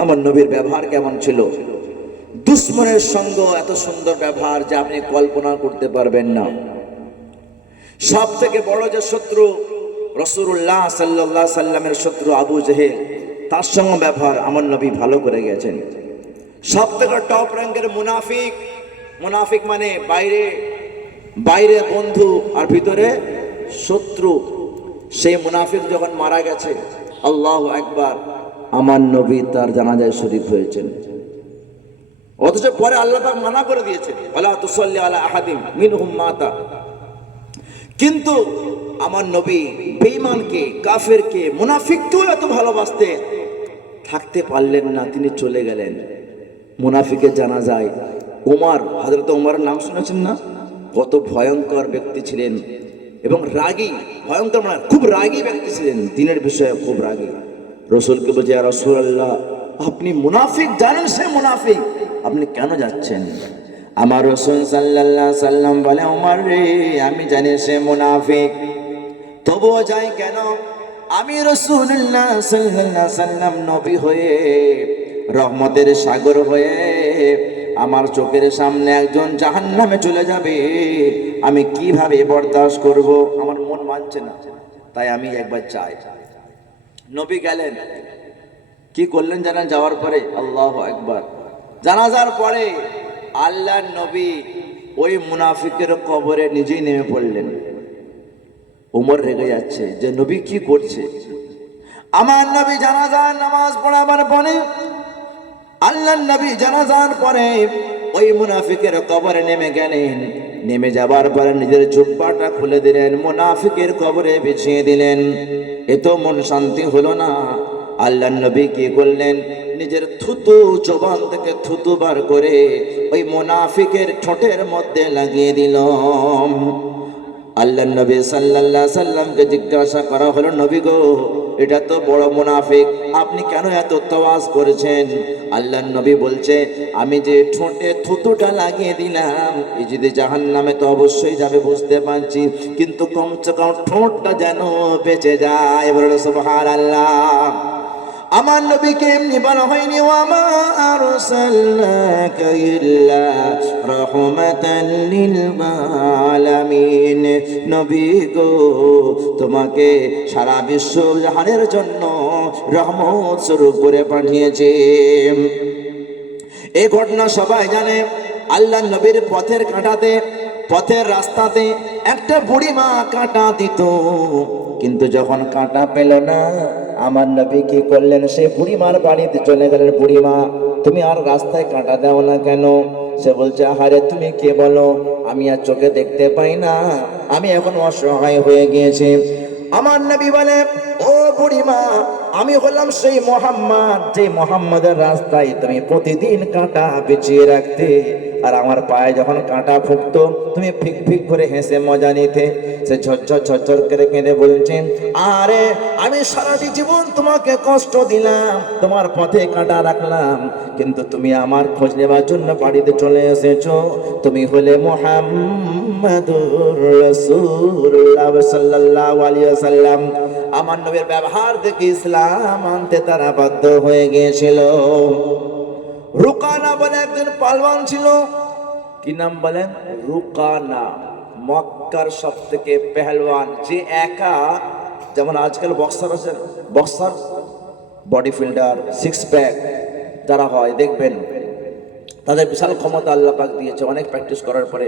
আমার নবীর ব্যবহার কেমন ছিল? দুশ্মনের সঙ্গ এত সুন্দর ব্যবহার যে আপনি কল্পনা করতে পারবেন না। সব থেকে বড় যে শত্রু রাসূলুল্লাহ সাল্লাল্লাহু আলাইহি সাল্লামের শত্রু আবু জেহেল, তার সঙ্গে ব্যবহার আমার নবী ভালো করে গেছেন। সব থেকে টপ র্যাঙ্কের মুনাফিক, মুনাফিক মানে বাইরে বাইরে বন্ধু আর ভিতরে শত্রু, সেই মুনাফিক যখন মারা গেছে, আল্লাহু আকবার, আমার নবী তার জানাজায় শরীক হয়েছেন। অথচ পরে আল্লাহ পাক মানা করে দিয়েছেন, ওয়ালা তুসাল্লি আলা আহাদিম মিনহুম মাতা। কিন্তু আমার নবী বেঈমানকে, কাফেরকে, মুনাফিককেও এত ভালোবাসতেন, থাকতে পারলেন না, তিনি চলে গেলেন। মুনাফিকের জানাজায় ওমর, হযরত ওমরের নাম শুনেছেন না? কত ভয়ঙ্কর ব্যক্তি ছিলেন এবং রাগী, ভয়ঙ্কর মানে খুব রাগী ব্যক্তি ছিলেন, দিনের বিষয়ে খুব রাগী। রাসূলকে বলছে, ইয়া রাসূলুল্লাহ, আপনি মুনাফিক জানেন, সে মুনাফিক, আপনি কেন যাচ্ছেন? আমার রাসূল সাল্লাল্লাহু আলাইহি সাল্লাম বলে, ওমর রে, আমি জানি সে মুনাফিক, তবুও যাই কেন? আমি রাসূলুল্লাহ সাল্লাল্লাহু আলাইহি সাল্লাম নবী হয়ে, রহমতের সাগর হয়ে, আমার চোখের সামনে একজন জাহান্নামে চলে যাবে, আমি কিভাবে বরদাস্ত করব? আমার মন মানছে না, তাই আমি একবার চাই। নবী গেলেন, কি করলেন জানেন? যাওয়ার পরে আল্লাহু আকবার, জানাজার পরে আল্লাহর নবী ওই মুনাফিকের কবরে নিজেই নেমে পড়লেন। ওমর রেগে যাচ্ছে যে নবী কি করছে। আমার নবী জানাজার নামাজ পড়াবার পরে, আল্লাহর নবী জানাজার পরে ওই মুনাফিকের কবরে নেমে গেলেন। নেমে যাবার পরে নিজের জুব্বাটা খুলে দিলেন, মুনাফিকের কবরে বিছিয়ে দিলেন। এত মন শান্তি হলো না। আল্লাহর নবী কি করলেন? নিজের থুতু, জবান থেকে থুতু বার করে ওই মুনাফিকের ঠোঁটের মধ্যে লাগিয়ে দিল। আল্লাহর নবী সাল্লাল্লাহু আলাইহি সাল্লামকে জিজ্ঞাসা করা হলো, নবী গো, এটা তো বড় মুনাফিক, আপনি কেন এত তাওয়াজ করেছেন? আল্লাহর নবী বলছে, আমি যে ঠোঁটে থুতুটা লাগিয়ে দিলাম, এই যদি জাহান্নামে তো অবশ্যই যাবে বুঝতে পারছি, কিন্তু কমসে কম ঠোঁটটা যেন বেঁচে যায়। বলে সুবহানাল্লাহ। আমার নবীকে এমনি বলা হয়নি, ওয়া মা আরসালনাকা ইল্লা রাহমাতাল লিল আলামিন, নবী গো, তোমাকে সারা বিশ্ব জাহানের জন্য রহমত স্বরূপ করে পাঠিয়েছে। এই ঘটনা সবাই জানে। আল্লাহ নবীর পথের কাঁটাতে, পথের রাস্তাতে একটা বুড়িমা কাঁটা দিত, কিন্তু যখন কাঁটা পেল না, আমার নবী কি করলেন, সেই বুড়িমার বাড়িতে চলে গেলেন। বুড়িমা, তুমি আর রাস্তায় কাঁটা দাও না কেন? সে বলছে, আহারে তুমি কে বলো, আমি আর চোখে দেখতে পাই না, আমি এখন অসহায় হয়ে গিয়েছি। আমার নবী বলে, ও বুড়িমা, আমি হলাম সেই মোহাম্মদ, যে মোহাম্মদের রাস্তায় তুমি প্রতিদিন কাঁটা বিছিয়ে রাখতে, আর আমার পায়ে যখন কাঁটা ফুটতো তুমি ফিক ফিক করে হেসে মজা নিতে। সে ঝরঝর ঝরঝর করে কেঁদে বলছেন, আরে আমি সারাটি জীবন তোমাকে কষ্ট দিলাম, তোমার পথে কাঁটা রাখলাম, কিন্তু তুমি আমার খোঁজ নেবার জন্য বাড়িতে চলে এসেছো। তুমি হলে মুহাম্মাদুর রাসূলুল্লাহ সাল্লাল্লাহু আলাইহি ওয়াসাল্লাম। আমার নবীর ব্যবহার দেখে ইসলাম আনতে তারা বাধ্য হয়ে গিয়েছিল। রুকানা বলে একজন পালওয়ান ছিল। কি নাম বলেন? রুকানা। মক্কার সব থেকে পেহলওয়ান, যে একা, যেমন আজকাল বক্সার আছে, boxer body fielder, six pack যারা হয় দেখবেন, তাদের বিশাল ক্ষমতা আল্লাহ পাক দিয়েছে। অনেক প্র্যাকটিস করার পরে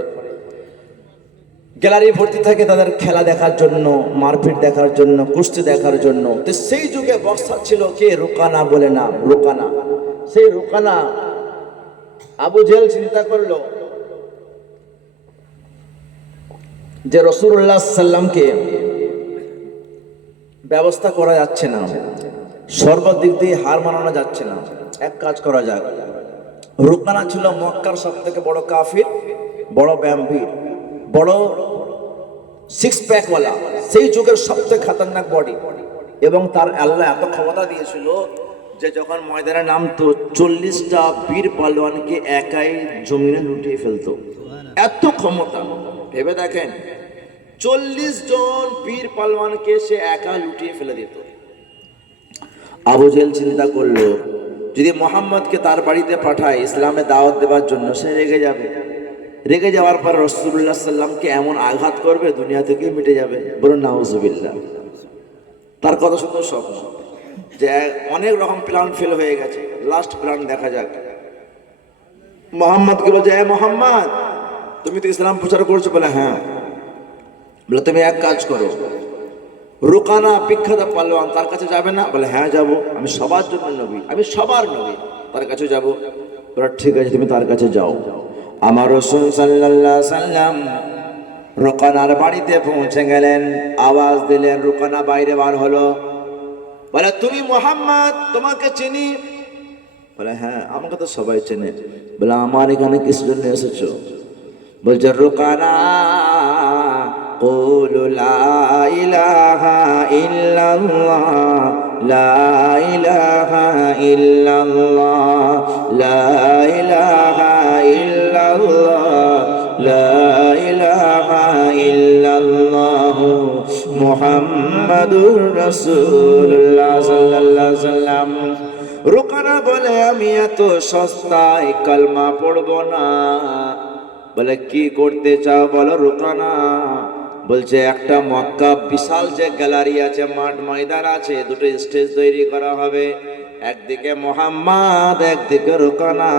গ্যালারি ভর্তি থাকে তাদের খেলা দেখার জন্য, মারপিট দেখার জন্য, কুস্তি দেখার জন্য। তো সেই যুগে বক্সার ছিল কে? রুকানা বলে নাম, রুকানা। সেই রুকানা, আবু জেহেল চিন্তা করলো যে রাসূলুল্লাহ সাল্লামকে ব্যবস্থা করা যাচ্ছে না, সর্বদিক দিয়ে হার মানানো যাচ্ছে না, এক কাজ করা যাক। রুকানা ছিল মক্কার সব থেকে বড় কাফির, বড় ব্যাম্বির, বড় সিক্স প্যাকওয়ালা, সেই যুগের সবচেয়ে খাতারনাক বডি। এবং তার আল্লাহ এত ক্ষমতা দিয়েছিল যে যখন ময়দানে নামতো 40টা বীর পালোয়ানকে একাই জমিনে লুটিয়ে ফেলতো। এত ক্ষমতা, ভেবে দেখেন, 40 জন বীর পালোয়ানকে সে একা লুটিয়ে ফেলে দিত। আবু জেহেল চিন্তা করলো, যদি মোহাম্মদকে তার বাড়িতে পাঠায় ইসলামে দাওয়াত দেওয়ার জন্য, সে রেগে যাবে। রেগে যাওয়ার পর রাসূলুল্লাহ সাল্লামকে এমন আঘাত করবে দুনিয়া থেকে মিটে যাবে। বলুন নাউজুবিল্লাহ। তার কথা শুনে স্বপ্ন যে অনেক রকম প্ল্যান ফেল হয়ে গেছে, লাস্ট প্ল্যান দেখা যাক। মোহাম্মদকে বলছে, মোহাম্মদ তুমি তো ইসলাম প্রচার করছো? বলে হ্যাঁ। বলে তুমি এক কাজ করো, রুকানা বিখ্যাত পালোয়ান, তার কাছে যাবে না? বলে হ্যাঁ যাবো, আমি সবার জন্য নবী, আমি সবার নবী, তার কাছে যাবো। বলে ঠিক আছে, তুমি তার কাছে যাও। আমার রাসূল সাল্লাল্লাহু আলাইহি সাল্লাম রুকানার বাড়িতে পৌঁছে গেলেন, আওয়াজ দিলেন, রুকানা বাইরে বার হলো। বলে তুমি মুহাম্মদ, তোমাকে চিনি? বলে হ্যাঁ, আমাকে তো সবাই চেনে। বলে আমার এখানে কিস জন্য এসেছো? বলছে রুকানা, কুলু লা ইলাহা ইল্লাল্লাহ, লা ইলাহা ইল্লাল্লাহ, লা ইলাহা ইল্লাল্লাহ, লা ইলাহা ইল্লাল্লাহ, মুহাম্মাদুর রাসূলুল্লাহ সাল্লাল্লাহু আলাইহি ওয়াসাল্লাম। রুকানা বলে আমি এত সস্তায় কালমা পড়বো না। বলে কি করতে চাও বলো রুকানা? বলছে একটা মক্কা বিশাল যে গ্যালারি আছে, মাঠ ময়দান আছে, দুটো স্টেজ তৈরি করা হবে, একদিকে মোহাম্মদ, একদিকে রুকানা।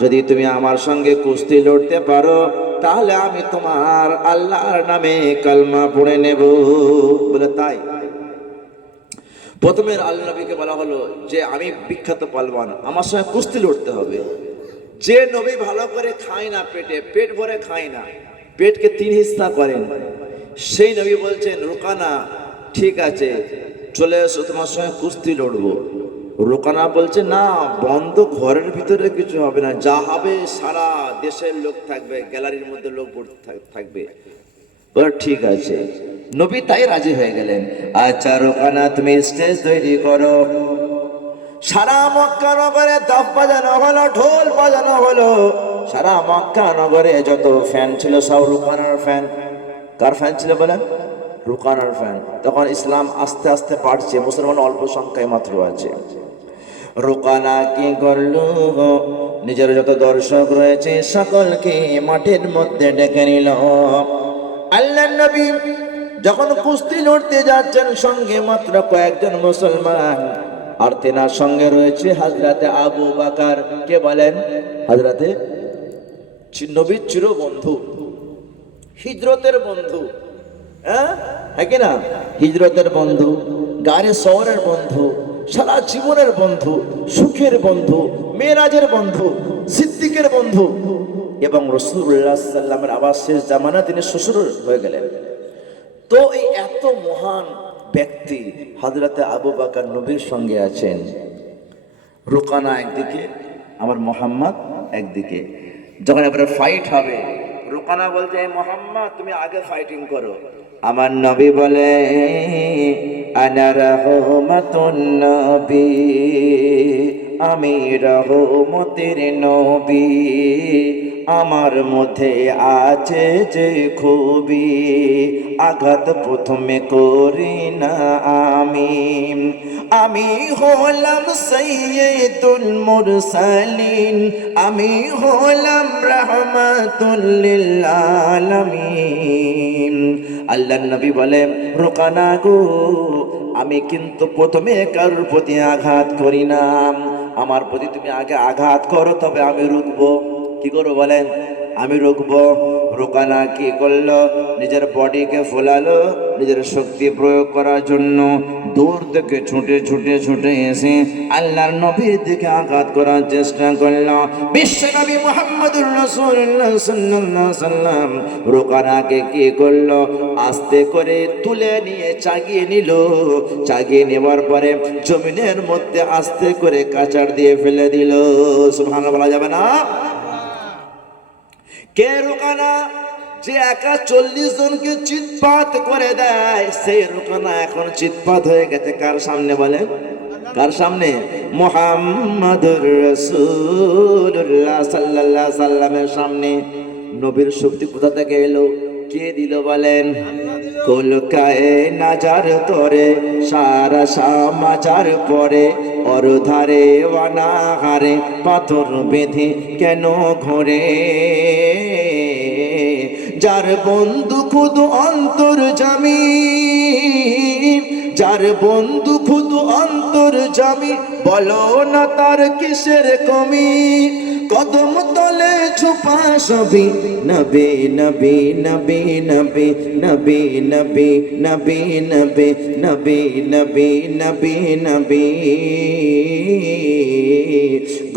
যদি তুমি আমার সঙ্গে কুস্তি লড়তে পারো তাহলে আমি তোমার আল্লাহর নামে কালমা পড়ে নেব। বলে তাই? প্রথমে আল্লাহ নবীকে বলা হলো যে আমি বিখ্যাত পালওয়ান, আমার সঙ্গে কুস্তি লড়তে হবে। যে নবী ভালো করে খায় না, পেট ভরে খায় না, পেটকে 3 হিস্সা করেন, সেই নবী বলছেন রুকানা ঠিক আছে চলে এসো, তোমার সঙ্গে কুস্তি লড়বো। রুকানা বলছে না, বন্ধ ঘরের ভিতরে কিছু হবে না, যা হবে সারা দেশের লোক থাকবে, গ্যালারির মধ্যে লোক থাকবে। বলে ঠিক আছে। নবী তাই রাজি হয়ে গেলেন। আচ্ছা রুকানা তুমি স্টেজ তৈরি করো। সারা মক্কা নগরে দাফ বাজানো হলো, ঢোল বাজানো হলো। সারা মক্কা নগরে যত ফ্যান ছিল সব রুকানার ফ্যান। কার ফ্যান ছিল বলেন? রুকানার ফ্যান। তখন ইসলাম আস্তে আস্তে বাড়ছে, মুসলমান অল্প সংখ্যায় মাত্র আছে। রুকানা কি করলো, নিজের যত দর্শক রয়েছে সকলকে মাঠের মধ্যে ডেকে নিল। আল্লাহর নবী যখন কুস্তি লড়তে যাচ্ছেন, সঙ্গে মাত্র কয়েকজন মুসলমান, আর তেনার সঙ্গে রয়েছে হযরতে আবু বকর। কে বলেন? হযরতে নবীর চির বন্ধু, হিজরতের বন্ধু। হ্যাঁ কি না? হিজরতের বন্ধু, গায়ে শহরের বন্ধু, সারা জীবনের বন্ধু, সুখের বন্ধু, মেরাজের বন্ধু, সিদ্দিকের বন্ধু, এবং রাসূলুল্লাহ সাল্লাল্লাহু আলাইহি ওয়াসাল্লামের আবার শেষ জামানা তিনি শ্বশুর হয়ে গেলেন। তো এই এত মহান ব্যক্তি হযরতে আবু বকর নবীর সঙ্গে আছেন। রুকানা একদিকে, আমার মোহাম্মদ একদিকে। যখন এবারে ফাইট হবে, রুকানা বলতে, মোহাম্মদ তুমি আগে ফাইটিং করো। আমার নবী বলে, আনা রাহমাতুন নবী, আমি রহমতের নবী, আমার মধ্যে আছে যে খুবই, আঘাত প্রথমে করি না আমি। আমি হলাম সাইয়্যিদুল মুরসালিন, আমি হলাম রাহমাতুল লিল আলামিন। আল্লাহর নবী বলে, রুকানা গো, আমি কিন্তু প্রথমে কারোর প্রতি আঘাত করি না, আমার প্রতি তুমি আগে আঘাত করো, তবে আমি রুকবো। কি করবো বলেন? আমি রুকবো। রুকানা কি করলো? নিজের বডিকে ফোলালো, নিজের শক্তি প্রয়োগ করার জন্য দূর থেকে ছুটে ছুটে ছুটে এসে আল্লাহর নবীর দিকে আঘাত করার চেষ্টা করলো। বিশ্ব নবী মুহাম্মদুর রাসূলুল্লাহ সাল্লাল্লাহু আলাইহি সাল্লাম রুকানাকে কি করলো? আস্তে করে তুলে নিয়ে চাগিয়ে নিল। চাগিয়ে নেওয়ার পরে জমিনের মধ্যে আস্তে করে কাঁচাড় দিয়ে ফেলে দিল। সুবহানাল্লাহ বলা যাবে না? কে রুকানা? যে একা 40 জনকে চিৎপাত করে দেয়, সেই রুকানা এখন চিৎপাত হয়ে গেছে কার সামনে বলেন? কার সামনে? মুহাম্মাদুর রাসূলুল্লাহ সাল্লাল্লাহু আলাইহি সাল্লামের সামনে। নবীর শক্তি কোথা থেকে এলো? কে দিল বলেন? কুল কায়নাজার তরে, সারা সমাচার পরে, অরধারে অনাহারে পাথর বেঁধে কেন ঘোরে, যার বন্ধু খুদ অন্তর্যামী, যার বন্ধু খুদ অন্তর্যামী, বলো না তার কিসের কমি, কদম তলে ছুপা সবই নবী নবী নবী নবী নবী নবী নবী নবী নবী নবী নবী নবী।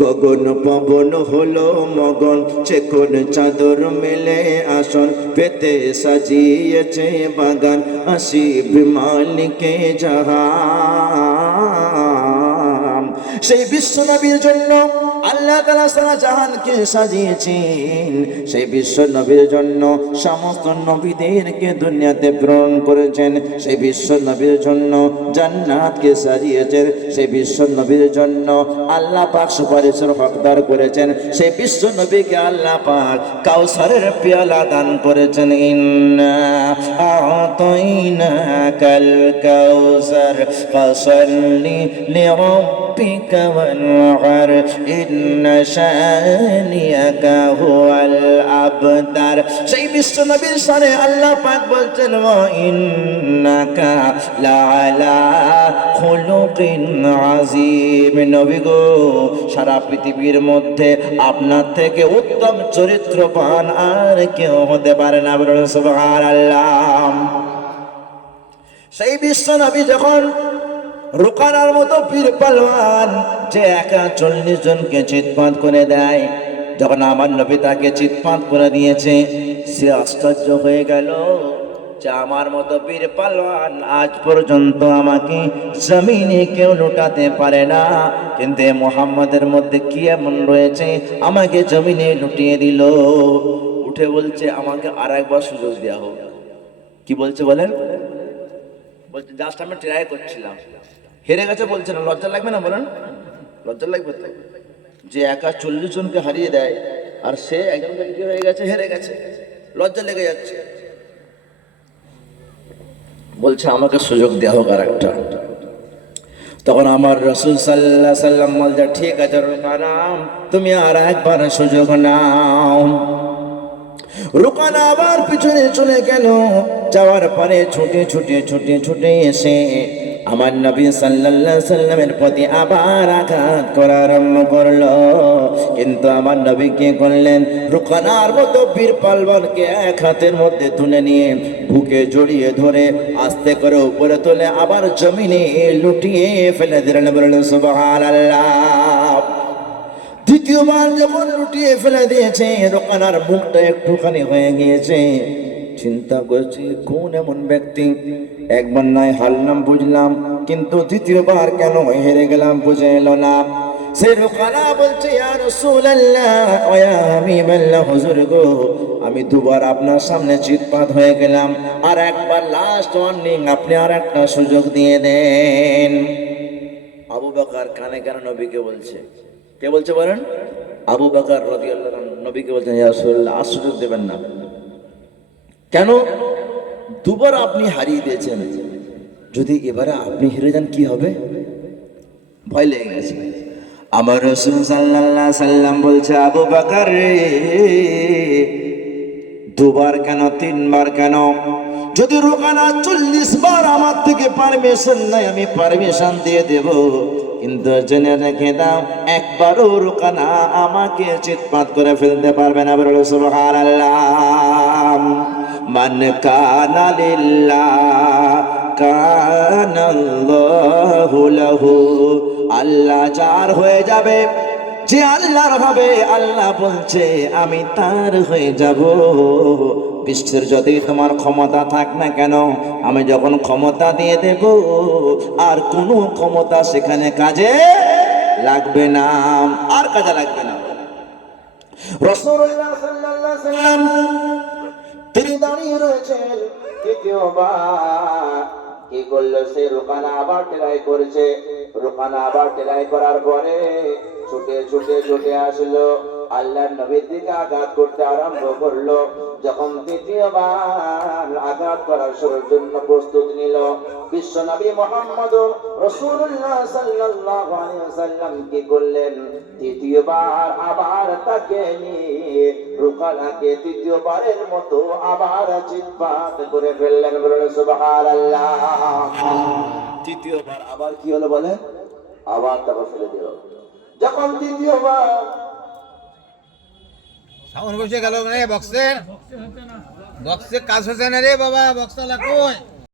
গগন পবন হলো মগন, চেকন চাদর মেলে আসন পেতে সাজিয়েছে বাগান, আসিব মালিকে জাহান। সেই বিশ্ব নবীর জন্য আল্লাহ তাআলা সারা জাহানকে সাজিয়েছেন। সেই বিশ্ব নবীর জন্য সমস্ত নবীদেরকে দুনিয়াতে প্রেরণ করেছেন। সেই বিশ্ব নবীর জন্য জান্নাতকে সাজিয়েছেন। সেই বিশ্ব নবীর জন্য আল্লাহ পাক সুপারিশের হকদার করেছেন। সেই বিশ্ব নবীকে আল্লাহ পাক কাউসারের পেয়ালা দান করেছেন। ইন্না আ'তাইনাকাল কাউসার ফাসাল্লি লিরাব্বিকা ওয়ানহার, ইন্না শানিয়াকা হুয়াল আবতার। সেই বিশ্ব নবীর শানে আল্লাহ পাক বলছেন, ওয়া ইন্নাকা লাআলা খুলুকিন আযীম। নবী গো, সারা পৃথিবীর মধ্যে আপনার থেকে উত্তম চরিত্রবান আর কেউ হতে পারে না। বলুন সুবহানাল্লাহ। সেই বিশ্ব নবী যখন রুকানার মতো বীর পালোয়ান, যে একা 40 জনকে চিৎপাত করে দেয়, যখন আমার নবী তাকে চিৎপাত করে দিয়েছে, সে আশ্চর্য হয়ে গেল যে আমার মতো বীর পালোয়ান আজ পর্যন্ত আমাকে জমিনে কেউ লুটাতে পারে না, কিন্তু মুহাম্মাদের মধ্যে কি এমন রয়েছে আমাকে জমিনে লুটিয়ে দিল। উঠে বলছে, আমাকে আর একবার সুযোগ দেওয়া হোক। কি বলছে বলেন? বলছে, জাস্ট আমি ট্রাই করছিলাম। হেরে গেছে বলছে না, লজ্জা লাগবে না বলেন? লজ্জা লাগবে তো, যে একা 40 জনকে হারিয়ে দেয় আর সে একজনকে কি হয়ে গেছে? হেরে গেছে, লজ্জা লেগে যাচ্ছে। বলছে আমাকে সুযোগ দেওয়া হোক আর একটা। তখন আমার রাসূল সাল্লাল্লাহু আলাইহি সাল্লাম বলছে, ঠিক আছে রুকানা, তুমি আর একবার সুযোগ নাও। রুকানা আবার পিছনে চলে গেল। যাওয়ার পরে ছুটে ছুটে ছুটে ছুটে এসে আমার নবী সাল্লাল্লাহু আলাইহি সাল্লামের প্রতি আবার আঘাত করা আরম্ভ করলো। কিন্তু আমার নবী কি করলেন? রুকানার মতো বীর পালওয়ানকে এক হাতের মধ্যে তুলে নিয়ে বুকে জড়িয়ে ধরে আস্তে করে উপরে তুলে আবার জমিনে লুটিয়ে ফেলে দিলেন। বললেন সুবহানাল্লাহ। দ্বিতীয়বার যখন লুটিয়ে ফেলে দিয়েছে, রোকানার মুখটা একটুখানি হয়ে গিয়েছে। চিন্তা করছি কোন এমন ব্যক্তি, একবার নয় হারলাম বুঝলাম, কিন্তু দ্বিতীয়বার কেন হেরে গেলাম বুঝে এলো না। সে রোকানা বলছে, ইয়া রাসূলুল্লাহ ওয়া ইয়া হাবিবাল্লাহ, হুজুর গো, আমি দুবার আপনার সামনে চিৎপাত হয়ে গেলাম, আর একবার লাস্ট ওয়ার্নিং, আপনি আর একটা সুযোগ দিয়ে দেন। আবু বকর কানে কানে নবীকে বলছে, কে বলছে বলেন? আবু বকর রাদিয়াল্লাহু আনহু নবীকে বলছেন, ইয়া রাসূলুল্লাহ আর সুযোগ দেবেন না। কেন? দুবার আপনি হারিয়ে দিয়েছেন, যদি এবারে আপনি হেরে যান কি হবে? ভয় লেগে গেছে। আমার রাসূল সাল্লাল্লাহু আলাইহি সাল্লাম বলছে, আবু বকর রে, দুবার কেন, তিনবার কেন? যদি রোকানা 40 বার আমার থেকে পারমিশন নাই, আমি পারমিশন দিয়ে দেব, কিন্তু জেনে রেখে দাও, একবারও রোকানা আমাকে চিৎপাত করে ফেলতে পারবে না। বলো সুবহানাল্লাহ। মান কানা লিল্লাহ কানাল্লাহু লাহু। আল্লাহ যার হয়ে যাবে, যে আল্লাহর হবে, আল্লাহ বলছে আমি তার হয়ে যাব। বিশ্বের যদি তোমার ক্ষমতা থাক না কেন, আমি যখন ক্ষমতা দিয়ে দেব, আর কোনো ক্ষমতা সেখানে কাজে লাগবে না, আর কাজে লাগবে না। রাসূলুল্লাহ সাল্লাল্লাহু আলাইহি ওয়াসাল্লাম তিনি দাঁড়িয়ে রয়েছেন। দ্বিতীয়বার কি করলো? সে রোকানা আবার ট্রাই করেছে। রোকানা আবার ট্রাই করার পরে ছুটে ছুটে ছুটে আসলো, আল্লাহর নবীর দিকে আঘাত করতে আরম্ভ করলো। যখন তৃতীয়বার আঘাত করার জন্য প্রস্তুত নিল, বিশ্ব নবী মুহাম্মদ রাসূলুল্লাহ সাল্লাল্লাহু আলাইহি ওয়াসাল্লাম কি করলেন? তৃতীয়বার আবার তাকে নিয়ে রোকানাকে তৃতীয়বারের মতো আবার চিৎপাত করে ফেললেন। বলেন সুবহানাল্লাহ। তৃতীয়বার আবার কি হলো বলে? আবার তাকে ফেলে দিল। যখন তৃতীয়বার সাউন্ড বসে গেল রে, বক্সের কাজ হচ্ছে না রে বাবা, বক্সটা লাগুই।